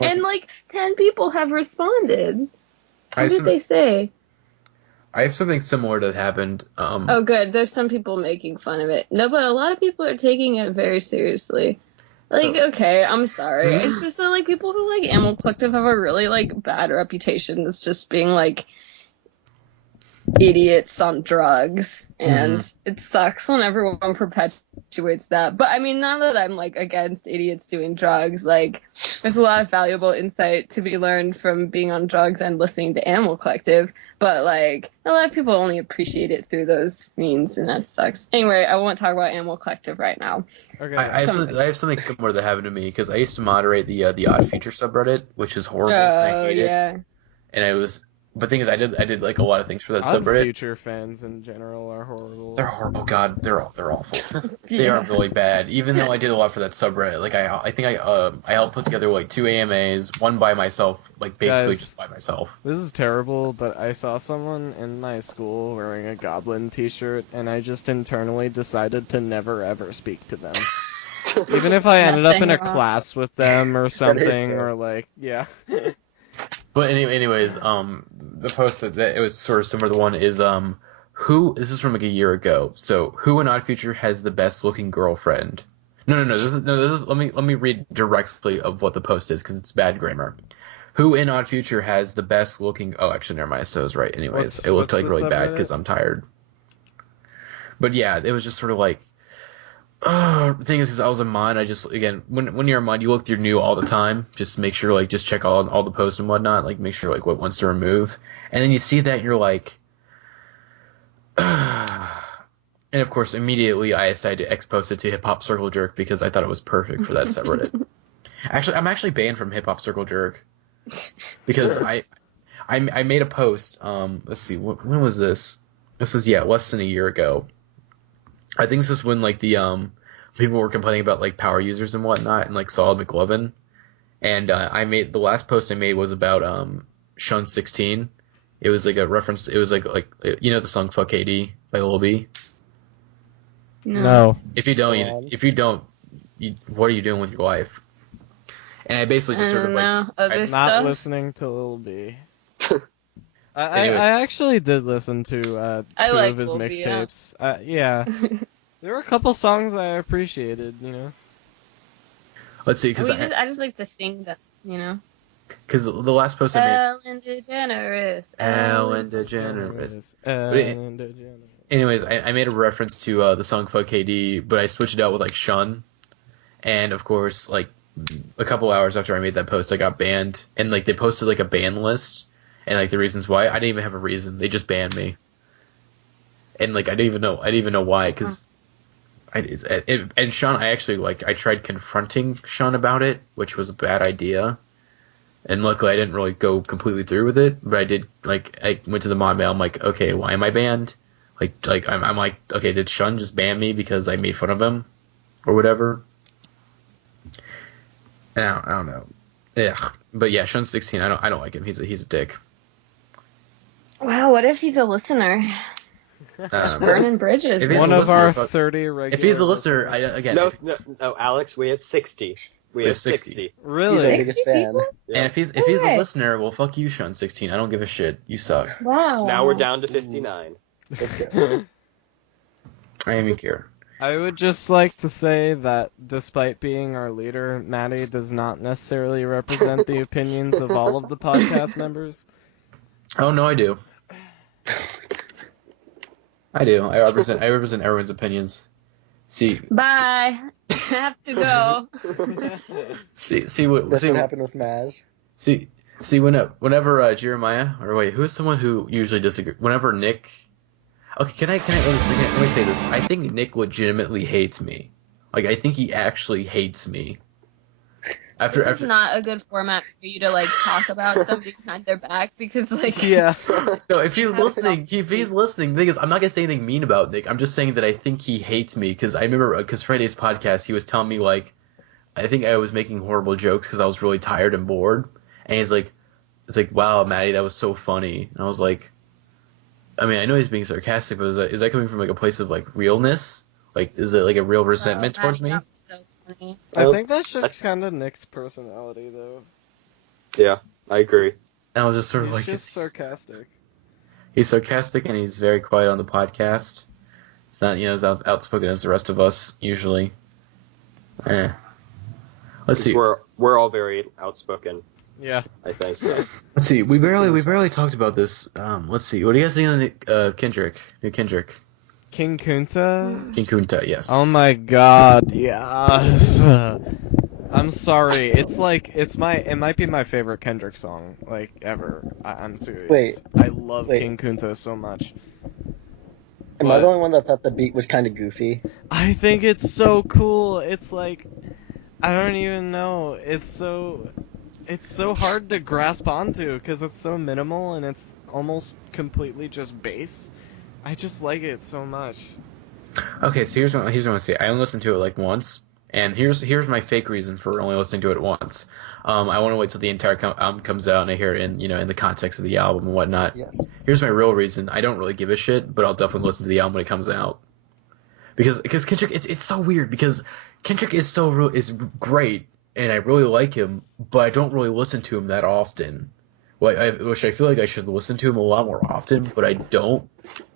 And like 10 people have responded. What did they say? I have something similar that happened. Oh, good. There's some people making fun of it. No, but a lot of people are taking it very seriously. Like, okay, I'm sorry. It's just that, like, people who like Animal Collective have a really, like, bad reputation as just being, like, idiots on drugs. And it sucks when everyone perpetuates that. But, I mean, not that I'm, like, against idiots doing drugs. Like, there's a lot of valuable insight to be learned from being on drugs and listening to Animal Collective. But, like, a lot of people only appreciate it through those means, and that sucks. Anyway, I won't talk about Animal Collective right now. Okay. I have something similar that happened to me, because I used to moderate the Odd Future subreddit, which is horrible, and I hate it. And I was... But the thing is, I did like a lot of things for that Odd subreddit. Future fans in general are horrible. They're horrible. God, they're awful. They are really bad. Even though I did a lot for that subreddit, like I think I helped put together like 2 AMAs, one by myself, like basically just by myself. This is terrible, but I saw someone in my school wearing a Goblin t-shirt, and I just internally decided to never ever speak to them. Even if I ended up in a class with them or something, or like, yeah. But anyways, the post that it was sort of similar to one is who, this is from like a year ago. So who in Odd Future has the best looking girlfriend? No. This is let me read directly of what the post is, because it's bad grammar. Who in Odd Future has the best looking? Oh, actually, never mind. I was right. Anyways, it looked like really bad because I'm tired. But yeah, it was just sort of like. The thing is I was a mod, I just, again, when you're a mod, you look through new all the time, just to make sure, like, just check all the posts and whatnot, like, make sure, like, what ones to remove, and then you see that, and you're like, and of course, immediately, I decided to X-post it to Hip Hop Circle Jerk, because I thought it was perfect for that subreddit. Actually, I'm actually banned from Hip Hop Circle Jerk, because I made a post, let's see, when was this? This was, less than a year ago. I think this is when, like, the people were complaining about, like, power users and whatnot, and, like, Solid McLovin. And the last post I made was about Shun 16. It was like a reference. It was like you know the song "Fuck KD" by Lil B. No. If you don't, what are you doing with your life? And I basically just sort of like I'm not listening to Lil B. Anyway. I actually did listen to 2 of his Lil B, mixtapes. Yeah. There were a couple songs I appreciated, you know. Let's see, because I just like to sing them, you know. Because the last post I made. Ellen DeGeneres. Anyways, I made a reference to the song "Fuck KD," but I switched it out with like Shun, and of course, like a couple hours after I made that post, I got banned, and like they posted like a ban list, and like the reasons why. I didn't even have a reason; they just banned me, and like I didn't even know why, because. And Sean, I tried confronting Sean about it, which was a bad idea. And luckily I didn't really go completely through with it, but I did, like, I went to the mod mail, I'm like, okay, why am I banned? I'm like, okay, did Sean just ban me because I made fun of him? Or whatever? I don't know. Yeah. But yeah, Sean 16, I don't like him. He's a dick. Wow, what if he's a listener? Burning bridges. One of our 30 regular. If he's a listener, No, Alex, we have 60. We have 60. Really? He's our biggest fan. Yeah. And if he's a listener, well, fuck you, Sean 16. I don't give a shit. You suck. Wow. Now we're down to 59. Let's go. I don't even care. I would just like to say that despite being our leader, Matty does not necessarily represent the opinions of all of the podcast members. Oh no, I do. I do. I represent everyone's opinions. See. Bye. I have to go. See what happened with Maz. See whenever Jeremiah, or wait, who's someone who usually disagrees? Whenever Nick. Okay, can I let me say this? I think Nick legitimately hates me. Like, I think he actually hates me. This is not a good format for you to like talk about somebody behind their back because like Yeah. No, if he's listening, the thing is, I'm not gonna say anything mean about Nick. I'm just saying that I think he hates me because I remember because Friday's podcast, he was telling me like, I think I was making horrible jokes because I was really tired and bored, and he's like, it's like, wow, Matty, that was so funny, and I was like, I mean, I know he's being sarcastic, but is that coming from like a place of like realness? Like, is it like a real resentment towards me? That was so funny. I think that's just kind of Nick's personality, though. Yeah, I agree. And I was just sort of He's like, just sarcastic. he's sarcastic and he's very quiet on the podcast. He's not, as outspoken as the rest of us usually. Let's see. We're all very outspoken. Yeah. I think. Let's see. We barely talked about this. Let's see. What do you guys think on Kendrick? New Kendrick. King Kunta? King Kunta, yes. Oh my god, yes. I'm sorry. It might be my favorite Kendrick song, like, ever. I'm serious. Wait. I love King Kunta so much. Am I the only one that thought the beat was kind of goofy? I think it's so cool. It's like, I don't even know. It's so hard to grasp onto because it's so minimal and it's almost completely just bass. I just like it so much. Okay, so here's what I want to say. I only listened to it like once, and here's my fake reason for only listening to it once. I want to wait till the entire album comes out and I hear it in the context of the album and whatnot. Yes. Here's my real reason. I don't really give a shit, but I'll definitely listen to the album when it comes out. Because Kendrick, it's so weird because Kendrick is great and I really like him, but I don't really listen to him that often. Which I feel like I should listen to him a lot more often, but I don't.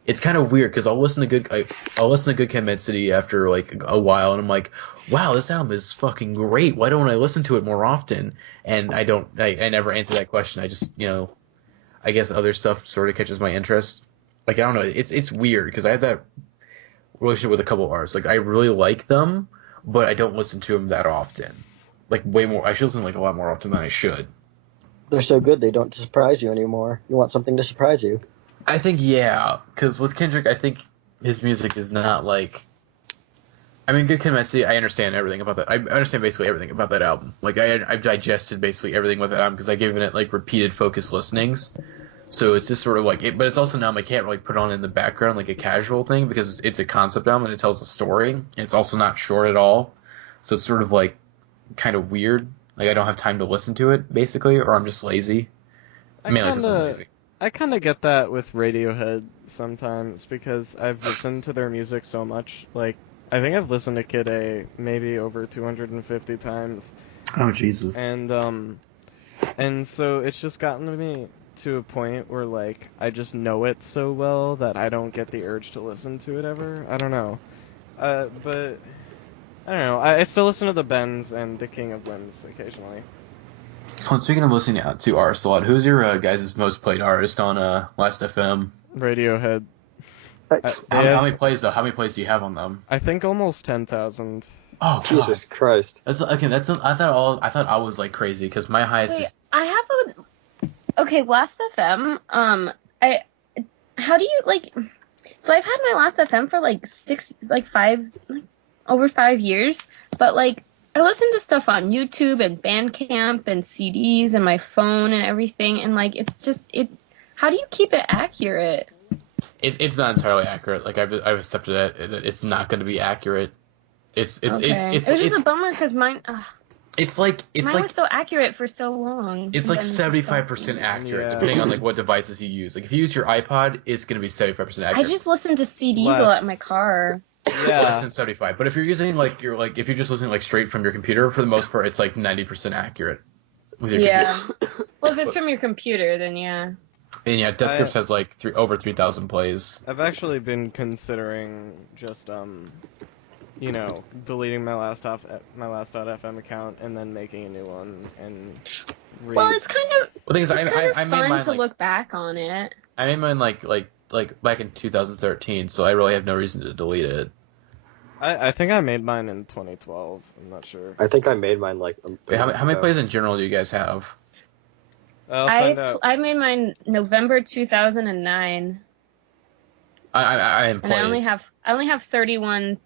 It's kind of weird because I'll listen to Good Kid, Mad City after like a while, and I'm like, wow, this album is fucking great. Why don't I listen to it more often? And I don't. I never answer that question. I just I guess other stuff sort of catches my interest. Like, I don't know. It's weird because I have that relationship with a couple of artists. Like, I really like them, but I don't listen to them that often. Like, way more. I should listen like a lot more often than I should. They're so good they don't surprise you anymore. You want something to surprise you. I think, yeah, because with Kendrick, I think his music is not like... I mean, Good Kid, Mad City, I understand everything about that. I understand basically everything about that album. Like, I've digested basically everything with that album because I've given it, like, repeated focused listenings. So it's just sort of like... But it's also an album I can't really put on in the background like a casual thing because it's a concept album and it tells a story. And it's also not short at all. So it's sort of, like, kind of weird. Like, I don't have time to listen to it, basically, or I'm just lazy. I'm lazy. I kind of get that with Radiohead sometimes because I've listened to their music so much. Like, I think I've listened to Kid A maybe over 250 times. Oh, Jesus. And so it's just gotten to me to a point where, like, I just know it so well that I don't get the urge to listen to it ever. I don't know. But, I don't know. I still listen to the Bends and the King of Limbs occasionally. Well, speaking of listening to artists a lot, who's your guys' most played artist on Last.fm? Radiohead. How many plays though? How many plays do you have on them? I think almost 10,000. Oh, Jesus Christ! I thought I was like crazy because my highest is. I have Last.fm. How do you like? So I've had my Last.fm for over 5 years, but like. I listen to stuff on YouTube and Bandcamp and CDs and my phone and everything, and like it's just how do you keep it accurate? It's not entirely accurate. Like I've accepted it. It's not going to be accurate. It was just a bummer because mine. Mine was so accurate for so long. It's like 75% accurate, depending on like what devices you use. Like if you use your iPod, it's going to be 75% accurate. I just listen to CDs a lot in my car. Yeah. Less than 75. But if you're using if you're just listening like straight from your computer, for the most part, it's like 90% accurate. With your computer. Well, if it's from your computer, then yeah. And yeah, Death Grips has like over 3,000 plays. I've actually been considering just deleting my last.fm account and then making a new one and. Well, it's kind of. Well, the thing is, I made mine to look back on it. I made mine like back in 2013, so I really have no reason to delete it. I think I made mine in 2012. I'm not sure. I think I made mine like. How many plays in general do you guys have? I'll find out. I made mine November 2009. I am. And I only have 31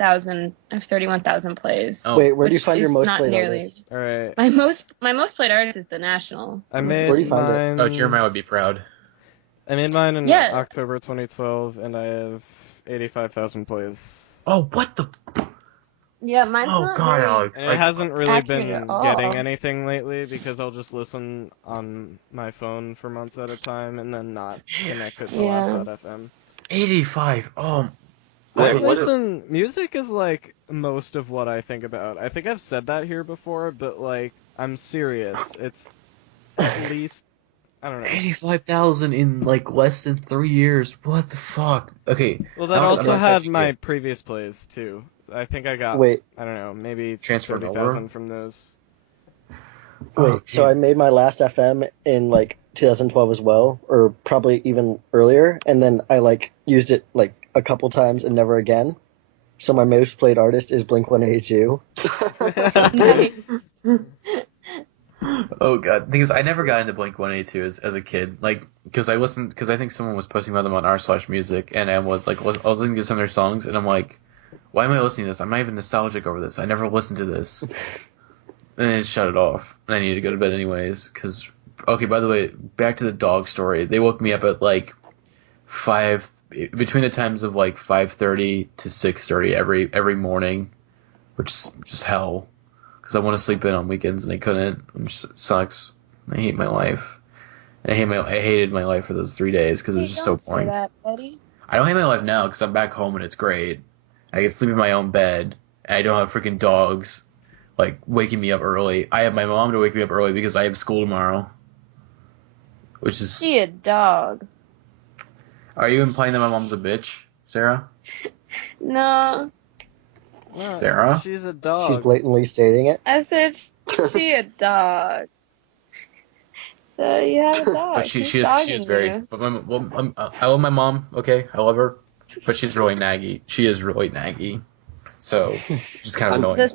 31,000. I have 31,000 plays. Oh. Wait, where do you Which find your is most not played nearly- artist? All right. My most played artist is The National. I Where do made you find it? mine. Oh, Jeremiah would be proud. I made mine in Yeah. October 2012, and I have 85,000 plays. Oh, what the? Yeah, mine's Oh not God, very... Alex. And it hasn't really accurate been at all. getting anything lately because I'll just listen on my phone for months at a time and then not connect it to Yeah. last.fm. 85. Oh. Wait, I what is- listen, music is like most of what I think about. I think I've said that here before, but like, I'm serious. It's at least, I don't know. 85,000 in like less than 3 years. What the fuck? Okay. Well, that Alex, also I'm not had touching my you. previous plays too. I think I got, Wait, I don't know, maybe Transferred 30,000 over? from those. wait. So I made my last FM in like 2012 as well, or probably even earlier, and then I like used it like a couple times and never again. So my most played artist is Blink-182. Nice. Oh god, because I never got into Blink-182 as a kid, like because I think someone was posting about them on r/music, and I was listening to some of their songs, and I'm like, why am I listening to this? I'm not even nostalgic over this. I never listened to this, and I just shut it off, and I needed to go to bed anyways. Because okay, by the way, back to the dog story. They woke me up at like 5 between the times of like 5:30 to 6:30 every morning, which is just hell. Because I want to sleep in on weekends and I couldn't, which sucks. I hate my life. I hated my life for those 3 days because it was just so boring. Don't say that, buddy. I don't hate my life now because I'm back home and it's great. I can sleep in my own bed. And I don't have freaking dogs like waking me up early. I have my mom to wake me up early because I have school tomorrow. Which is. She a dog. Are you implying that my mom's a bitch, Sarah? No, What? Sarah? She's a dog. She's blatantly stating it. I said she a dog. So you have a dog. But she She's is dogging very. you. But I love my mom. Okay, I love her, but she's really naggy. She is really naggy. So just kind of annoying.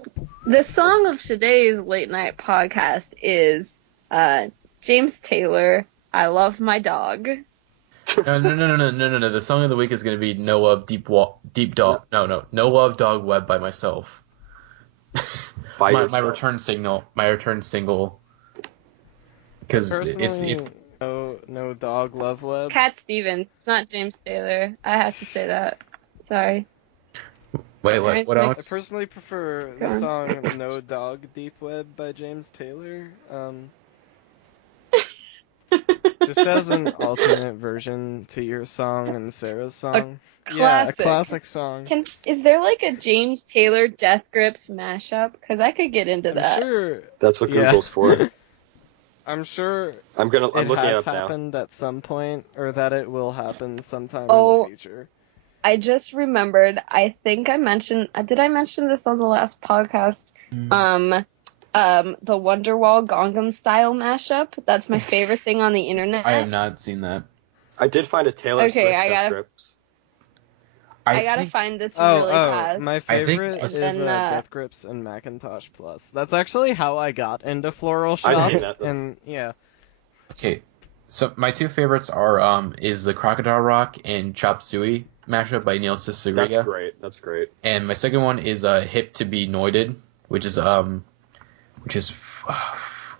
The song of today's late night podcast is James Taylor, "I Love My Dog." No. The song of the week is going to be "No Love Deep Dog." No Love Dog Web by myself. By my yourself. return single. Because Personally, it's no dog love web. Cat Stevens. It's not James Taylor. I have to say that. Sorry. wait what Nice I else? personally prefer Go the on. song "No Dog Deep Web" by James Taylor. Just as an alternate version to your song and Sarah's song. Yeah, a Classic. classic song. Is there like a James Taylor Death Grips mashup? Because I could get into I'm that. sure. That's what Yeah. Google's for. I'm sure I'm it looking it has up now. happened at some point, or that it will happen sometime in Oh. the future. I just remembered. I think I mentioned. Did I mention this on the last podcast? The Wonderwall Gangnam Style mashup. That's my favorite thing on the internet. I have not seen that. I did find a Taylor Okay, Swift I Death gotta- Grips. I gotta think- find this really fast. My think- favorite And is then, Death Grips and Macintosh Plus. That's actually how I got into Floral Shop. I've seen that. And yeah, Okay, so my two favorites are is the Crocodile Rock and Chop Suey mashup by Neil That's Cicerega, great. That's great. and my second one is Hip to Be Noited, which is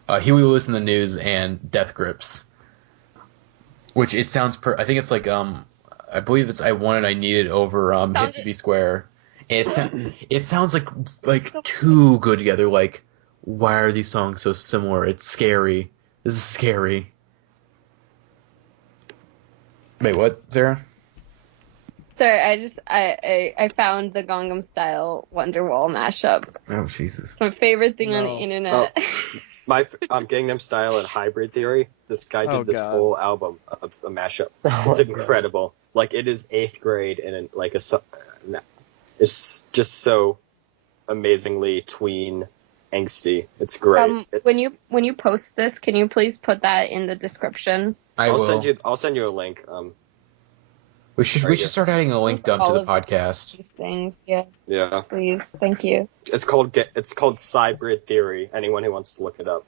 Huey Lewis in the News and Death Grips, which it sounds I think it's like I believe it's I Wanted I Needed over Hip to Be Square. And it sounds like too good together. Like, why are these songs so similar? It's scary. This is scary. Wait, what, Sarah? Sorry, I found the Gangnam Style Wonderwall mashup. Oh, Jesus. It's my favorite thing on the No. internet. My Gangnam Style and Hybrid Theory. This guy did Oh, this God. whole album of a mashup. Oh, It's my God. incredible. Like it is 8th grade and it's just so amazingly tween angsty. It's great. When you post this, can you please put that in the description? I'll send you a link. We should start adding a link dump to All the of podcast. These things, yeah, Yeah. please, thank you. It's called Cybrid Theory. Anyone who wants to look it up.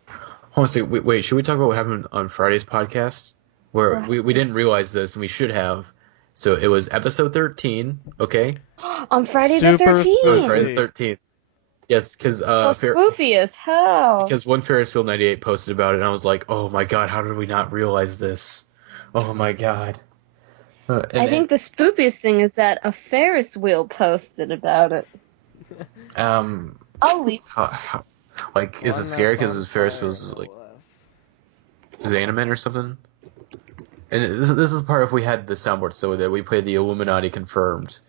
Hold on a second. Wait, should we talk about what happened on Friday's podcast? Where we didn't realize this, and we should have. So it was episode 13, okay? On Friday the Super 13th. On Friday the 13th. Yes, because Spoopy as hell. because one Ferris Wheel 98 posted about it, and I was like, oh my god, how did we not realize this? Oh my god. I think the spoopiest thing is that a Ferris wheel posted about it. I'll leave. Like, is it scary because his Ferris wheels is like Xanamin or something? And this is the part if we had the soundboard so that we played the Illuminati confirmed.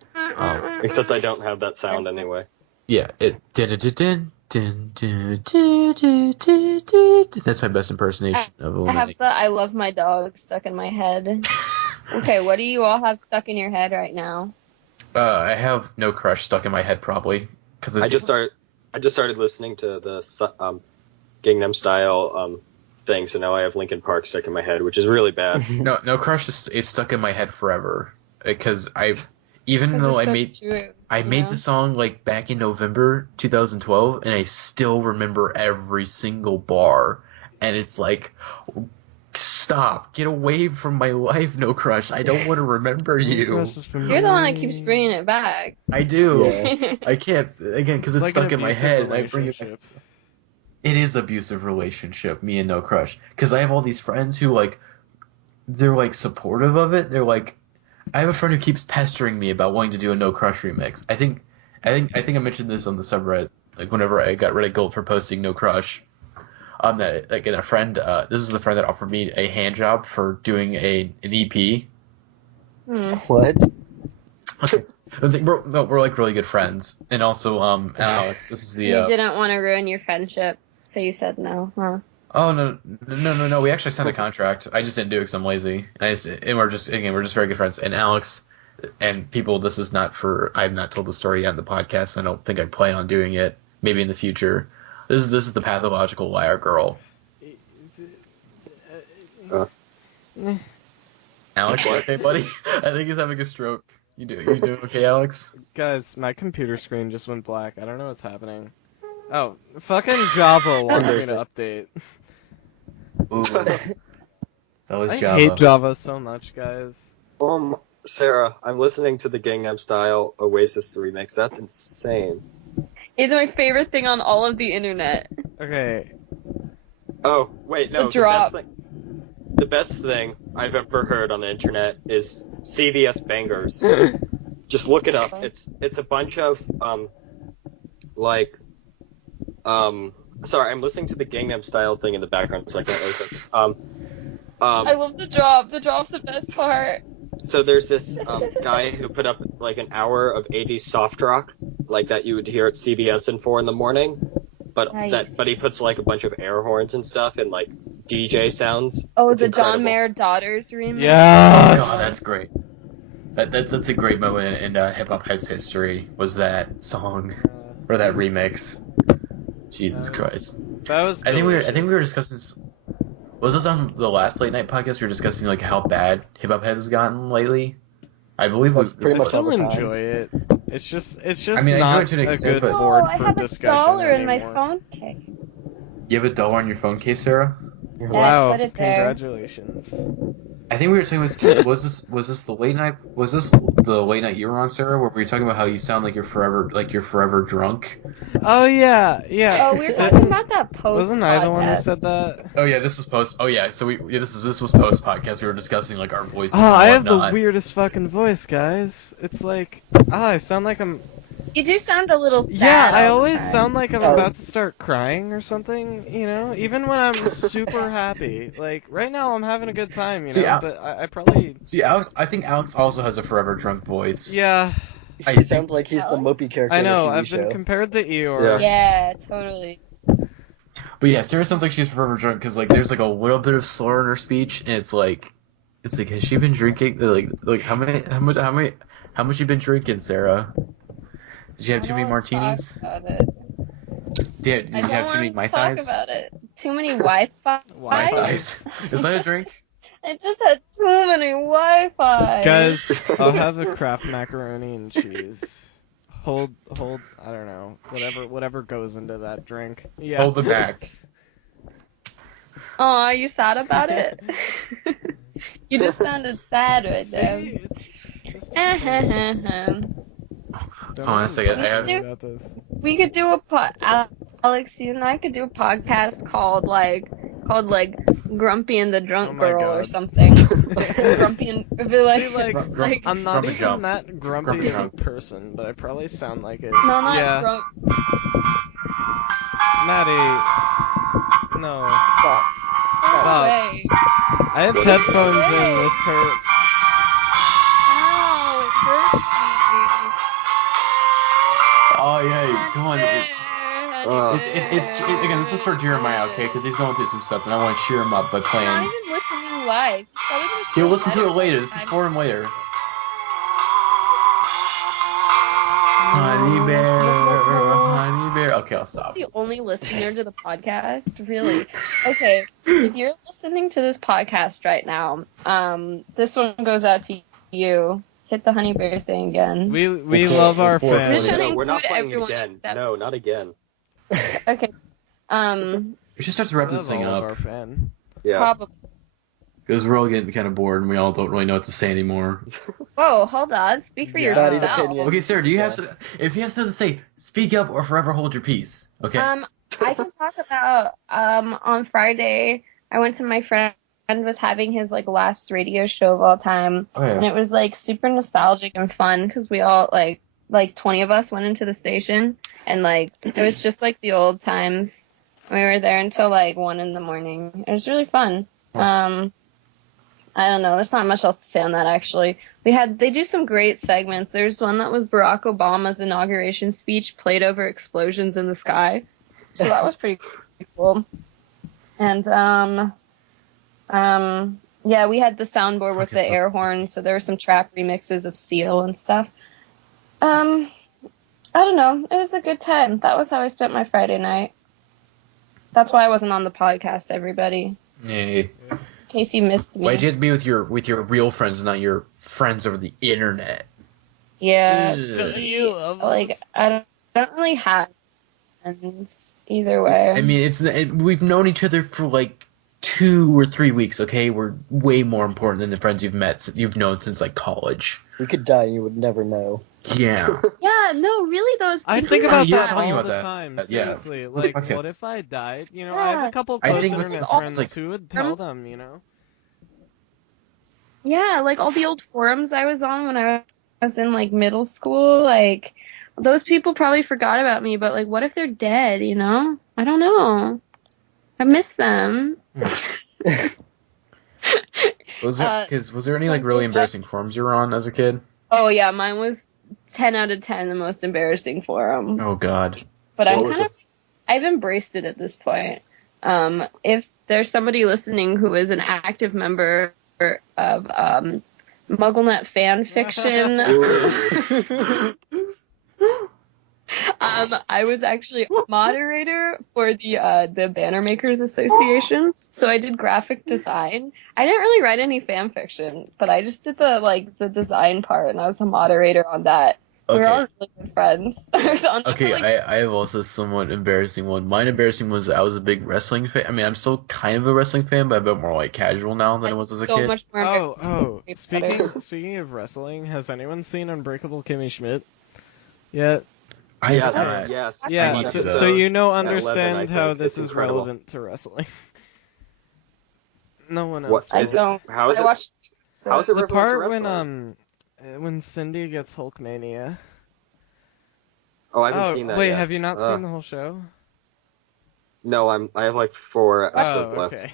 Except I don't have that sound anyway. Yeah, it that's my best impersonation of I Illuminati. have the I love my dog stuck in my head. Okay, what do you all have stuck in your head right now? I have No Crush stuck in my head probably because I just started listening to the Gangnam Style thing, so now I have Linkin Park stuck in my head, which is really bad. No Crush is stuck in my head forever because even though I made the song like back in November 2012 and I still remember every single bar, and it's like, stop, get away from my life, No Crush. I don't want to remember you. You're the one that keeps bringing it back. I do. Yeah. I can't again because it's like stuck an in my head. And I abusive bring it back. relationship. It is abusive relationship, me and No Crush, because I have all these friends who like, they're like supportive of it. They're like, I have a friend who keeps pestering me about wanting to do a No Crush remix. I think I mentioned this on the subreddit, like whenever I got rid of Gold for posting No Crush. That like, and a friend, this is the friend that offered me a hand job for doing an EP. What? We're like really good friends, and also Alex. This is the. You didn't want to ruin your friendship, so you said no, huh? Oh no! We actually signed a contract. I just didn't do it because I'm lazy. And we're just very good friends. And Alex and people, this is not for. I've not told the story yet on the podcast. I don't think I plan on doing it. Maybe in the future. This is the pathological liar girl. Alex, you okay, buddy? I think he's having a stroke. You doing okay, Alex? Guys, my computer screen just went black. I don't know what's happening. Oh, fucking Java wants me to update. Ooh. It's always I Java. hate Java so much, guys. Sarah, I'm listening to the Gangnam Style Oasis remix. That's insane. It's my favorite thing on all of the internet. Okay. Oh, wait, no. The drop. The best thing I've ever heard on the internet is CVS Bangers. Just look it up. It's a bunch of sorry, I'm listening to the Gangnam Style thing in the background, so I can't really focus. I love the drop. The drop's the best part. So there's this guy who put up like an hour of 80s soft rock, like that you would hear at CVS in 4 in the morning, but he puts like a bunch of air horns and stuff and like DJ sounds. Oh, it's the incredible. John Mayer Daughters remix. Yes. Oh, that's great. That's a great moment in hip hop heads history. Was that song or that remix? Jesus Christ. That was. I think we were discussing this. Was this on the last late night podcast? We were discussing like how bad hip hop has gotten lately. I believe That's pretty I much still all the time. enjoy it. It's just I mean, I enjoy not it to an a extent, good but- board I for have discussion $1 in my anymore. phone case. You have $1 on your phone case, Sarah? Wow! put it there. Congratulations. I think we were talking about was this the late night you were on, Sarah, where we were talking about how you sound like you're forever drunk? Oh yeah. Oh, we were talking about that post. Wasn't I the one who podcast. said that? Oh yeah, this was post. Oh yeah, so this was post podcast. We were discussing like our voices. Oh, and I have the whatnot. weirdest fucking voice, guys. It's like, I sound like I'm. You do sound a little sad. Yeah, I all the always time. sound like I'm about to start crying or something, you know? Even when I'm super happy. Like, right now I'm having a good time, you know? See, But I probably... See, I think Alex also has a forever drunk voice. Yeah, He sounds like he's the mopey character I in a know. TV I've show. been compared to Eeyore. Yeah, totally. But yeah, Sarah sounds like she's forever drunk because like there's like a little bit of slur in her speech, and it's like has she been drinking? Like how much you been drinking, Sarah? Did you have too many martinis? Talk about it. Did you have too many Mai Talk Thais? about it. Too many Wi-Fi. Mai Thais. Is that a drink? I just had too many Wi-Fi. Guys, I'll have a Kraft macaroni and cheese. Hold, I don't know, whatever goes into that drink. Yeah. Hold the back. Aw, are you sad about it? You just sounded sad right there. See? Don't Hold on a even second, talk I have- to me about this. We could do Alex, you and I could do a podcast called Grumpy and the Drunk Oh my Girl or God. something. Grumpy and it'd be like, See, like, like I'm not Grumpy even jump. that grumpy Grumpy of a drunk. person, but I probably sound like it. no, not yeah, grump. Maddie. No. Stop. Stop. Way. I have What is headphones that? in. This hurts. Ow, it hurts Oh yeah, come on. me. Again, this is for Jeremiah, okay? Because he's going through some stuff, and I want to cheer him up by He's not playing. even listening live. He's probably gonna He'll feel listen to better it later. by This the is time for him he later. listens. Honey bear. Okay, I'll stop. The only listener to the podcast, really. Okay, if you're listening to this podcast right now, this one goes out to you. Hit the honey bear thing again. We Okay, love our before- fans. Just trying to No, we're not include playing it everyone again. except- No, not again. Okay. We should start to wrap We this love thing all of up. our fan. Yeah. Probably. Because we're all getting kind of bored, and we all don't really know what to say anymore. Whoa, hold on. Speak for Yeah. Maddie's yourself. opinion. Okay, Sarah, do you have Yeah. some, if you have something to say, speak up or forever hold your peace. Okay. I can talk about on Friday I went to my friend was having his like last radio show of all time, Oh and yeah. it was like super nostalgic and fun because we all like 20 of us went into the station, and like it was just like the old times. We were there until like 1 a.m. It was really fun. I don't know. There's not much else to say on that actually. They do some great segments. There's one that was Barack Obama's inauguration speech played over explosions in the sky. So that was pretty cool. And yeah, we had the soundboard with the air horn, so there were some trap remixes of Seal and stuff. I don't know. It was a good time. That was how I spent my Friday night. That's why I wasn't on the podcast, everybody. Hey. In case you missed me. Why'd you have to be with your real friends, not your friends over the internet? Yeah, Ugh. see, like I don't really have friends either way. I mean, we've known each other for like 2 or 3 weeks. Okay, we're way more important than the friends you've known since like college. We could die and you would never know. Yeah. Yeah, no, really, those. I people think like about Yeah, that talking all about the that. time. Yeah. Seriously, like, Okay. what if I died? You know, Yeah. I have a couple I close think internet it's friends like- who would tell Forums- them, you know. Yeah, like all the old forums I was on when I was in like middle school, like those people probably forgot about me, but like what if they're dead, you know? I don't know. I miss them. Was there any like really embarrassing forums you were on as a kid? Oh yeah, mine was 10 out of 10 the most embarrassing forum. Oh God. But What was I've embraced it at this point. If there's somebody listening who is an active member of MuggleNet fan fiction, I was actually a moderator for the Banner Makers Association, so I did graphic design. I didn't really write any fan fiction, but I just did the design part, and I was a moderator on that. We were all Okay. really good friends. I was on that for, Okay, like, I have also somewhat embarrassing one. Mine embarrassing was I was a big wrestling fan. I mean, I'm still kind of a wrestling fan, but a bit more like casual now than I was as a so kid. much more Oh, embarrassing. speaking of wrestling, has anyone seen Unbreakable Kimmy Schmidt yet? I Yes, haven't. yes. Yeah, need so, to, so though. you know, 11, I understand how think. this It's is incredible. relevant to wrestling. No one else. What I is it? don't. How is I it? watched. How is it The relevant to part wrestling? when Cindy gets Hulkmania. Oh, I haven't seen that wait, yet. have you not seen the whole show? No, I have like 4 episodes Oh, left. okay.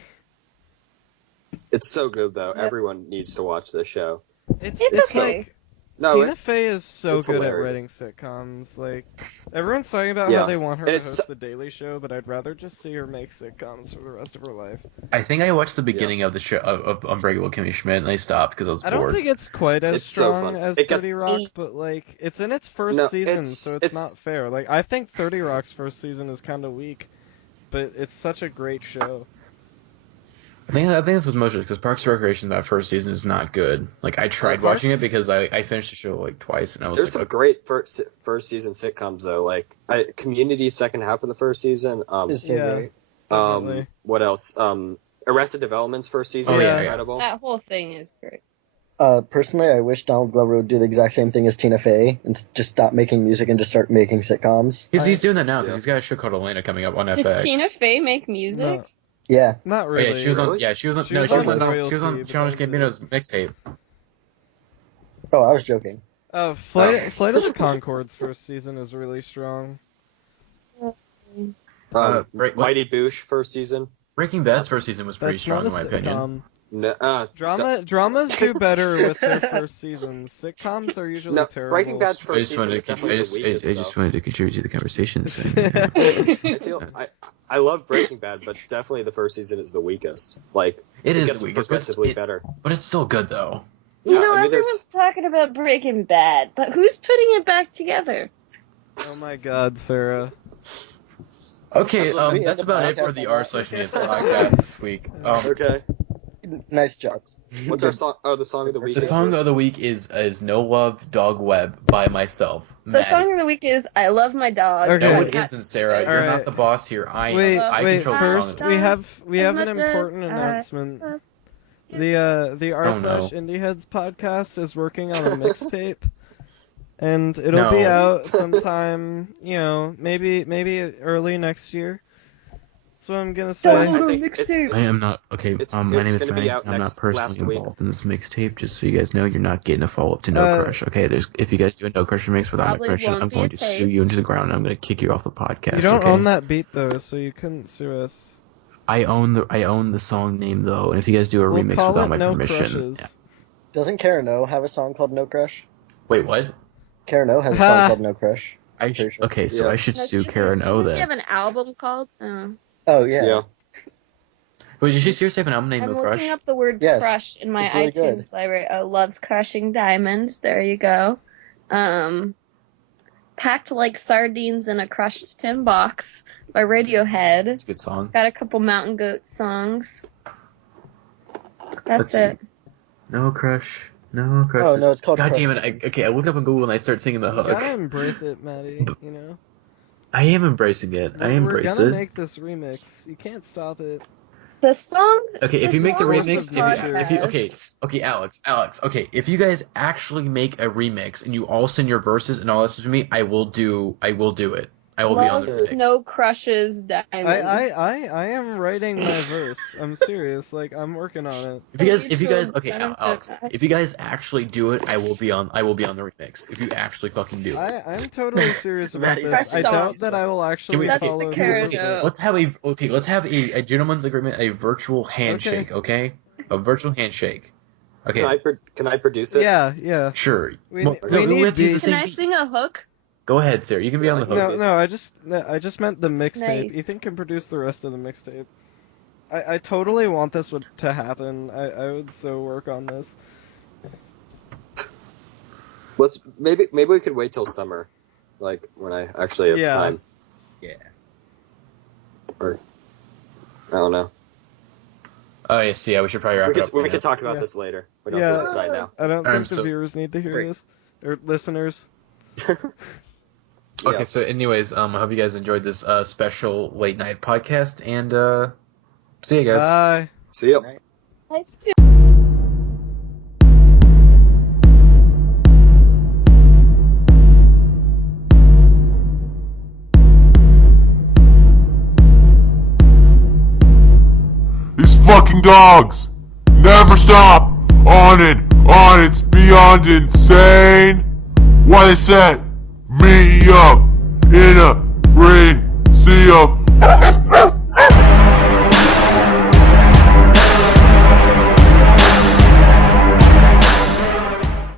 It's so good though. Yeah. Everyone needs to watch this show. It's okay. like No, Tina Fey is so it's good hilarious. at writing sitcoms. Like everyone's talking about Yeah. how they want her And to it's- host the Daily Show, but I'd rather just see her make sitcoms for the rest of her life. I think I watched the beginning of the show of Unbreakable Kimmy Schmidt, and I stopped because I was I bored. don't think it's quite as It's so strong fun. as It 30 gets- Rock, but like it's in its first No, season, it's- so it's it's- not fair. Like I think 30 Rock's first season is kind of weak, but it's such a great show. I think that's with most shows, because Parks and Recreation that first season is not good. Like I tried Parks- watching it because I finished the show like twice, and I was There's like, some okay. great first season sitcoms though. Like Community's second half of the first season. It's so Yeah. great. Definitely. What else? Arrested Development's first season Oh, is yeah, yeah. incredible. That whole thing is great. Personally, I wish Donald Glover would do the exact same thing as Tina Fey and just stop making music and just start making sitcoms. He's doing that now because he's got a show called Elena coming up on Did FX. Tina Fey make music? No, Yeah. not Oh, really. yeah, she was on. Really? Yeah, she was on. She No, was she was on on. Royalty, She was on but Childish that was Gambino's mixtape. Oh, I was joking. Flight of the Conchords first season is really strong. Mighty Boosh first season. Breaking Bad's first season was pretty That's strong not a in my opinion. sitcom. No, Dramas do better with their first seasons. Sitcoms are usually no, terrible. Breaking Bad's I first just wanted season to. was definitely the weakest. I just wanted to contribute to the conversation. So, I love Breaking Bad, but definitely the first season is the weakest. Like It is gets the weakest, progressively better. but it's still good though. You know, I mean, everyone's talking about Breaking Bad, but who's putting it back together? Oh my God, Sarah. Okay, That's that's about it for the r/Needs podcast this week. Okay. Nice jobs. What's our song? Oh, the song of the week. The song of the week is No Love Dog Web by myself. The Maddie. song of the week is I Love My Dog. Okay. No, and it Cat- isn't, Sarah. All You're right. not the boss here. I Wait, control the first song. we have an As much important as announcement. I- The Oh, r/Indieheads podcast is working on a mixtape, and it'll be No. out sometime, maybe early next year. That's what I'm gonna say. I am not okay. It's- My name it's is gonna be Ryan. out I'm last not personally week. involved in this mixtape. Just so you guys know, you're not getting a follow up to No Crush. Okay, if you guys do a No Crush remix without Probably my permission, won't I'm be going a to tape. sue you into the ground. And I'm going to kick you off the podcast. You don't okay? own that beat though, so you couldn't sue us. I own the song name though, and if you guys do a We'll remix call without it my No permission, Crushes. yeah. Doesn't Karen O have a song called No Crush? Wait, what? Karen O has a Ha! song called No Crush. Okay, so Yeah. I should No, sue she- Karen O Doesn't she have then. an album called? Oh, yeah. Yeah. Wait, did she seriously have an album named I'm No looking Crush? up the word Yes, crush in my it's really iTunes good. library. Oh, loves crushing diamonds. There you go. Packed like sardines in a crushed tin box by Radiohead. It's a good song. Got a couple Mountain Goat songs. Let's That's see. it. No Crush. No Crush. Oh, no, it's called God Crush damn it. Songs. Okay, I looked up on Google and I started singing the You gotta hook. embrace it, Maddie. You know. I am embracing it. I We're embrace gonna it. make this remix. You can't stop it. The song. Okay, if you make the song remix, of the if you podcast. okay, Alex, okay, if you guys actually make a remix and you all send your verses and all that stuff to me, I will do it. I will be on the Loves remix. no crushes diamonds. I am writing my verse. I'm serious. Like I'm working on it. If you guys, okay, Alex, if you guys actually do it, I will be on the remix. If you actually fucking do it. I'm totally serious about Maddie's this. I Fresh doubt songs. that I will actually That's the follow Karen through with O. it. Let's have a gentleman's agreement, a virtual handshake, okay? A virtual handshake. Okay, Can I produce it? Yeah. sure. We- Well, we no, need have to use the beats. Can I same- sing a hook? Go ahead, Sarah. You can be on the hook. No, I just meant the mixtape. Nice. Ethan can produce the rest of the mixtape. I totally want this to happen. I would so work on this. Maybe we could wait till summer, like when I actually have Yeah. time. Yeah. Or I don't know. Oh yes, yeah. We should probably wrap it up. We right could now. talk about Yeah. this later. We don't Yeah. have to decide now. I don't I'm think the so- viewers need to hear Great. this. Or listeners. Okay, Yeah. so anyways, I hope you guys enjoyed this special late night podcast, and see you guys. Bye. See ya. Nice to. These fucking dogs never stop on it's beyond insane. Why they set me up in a brain sea of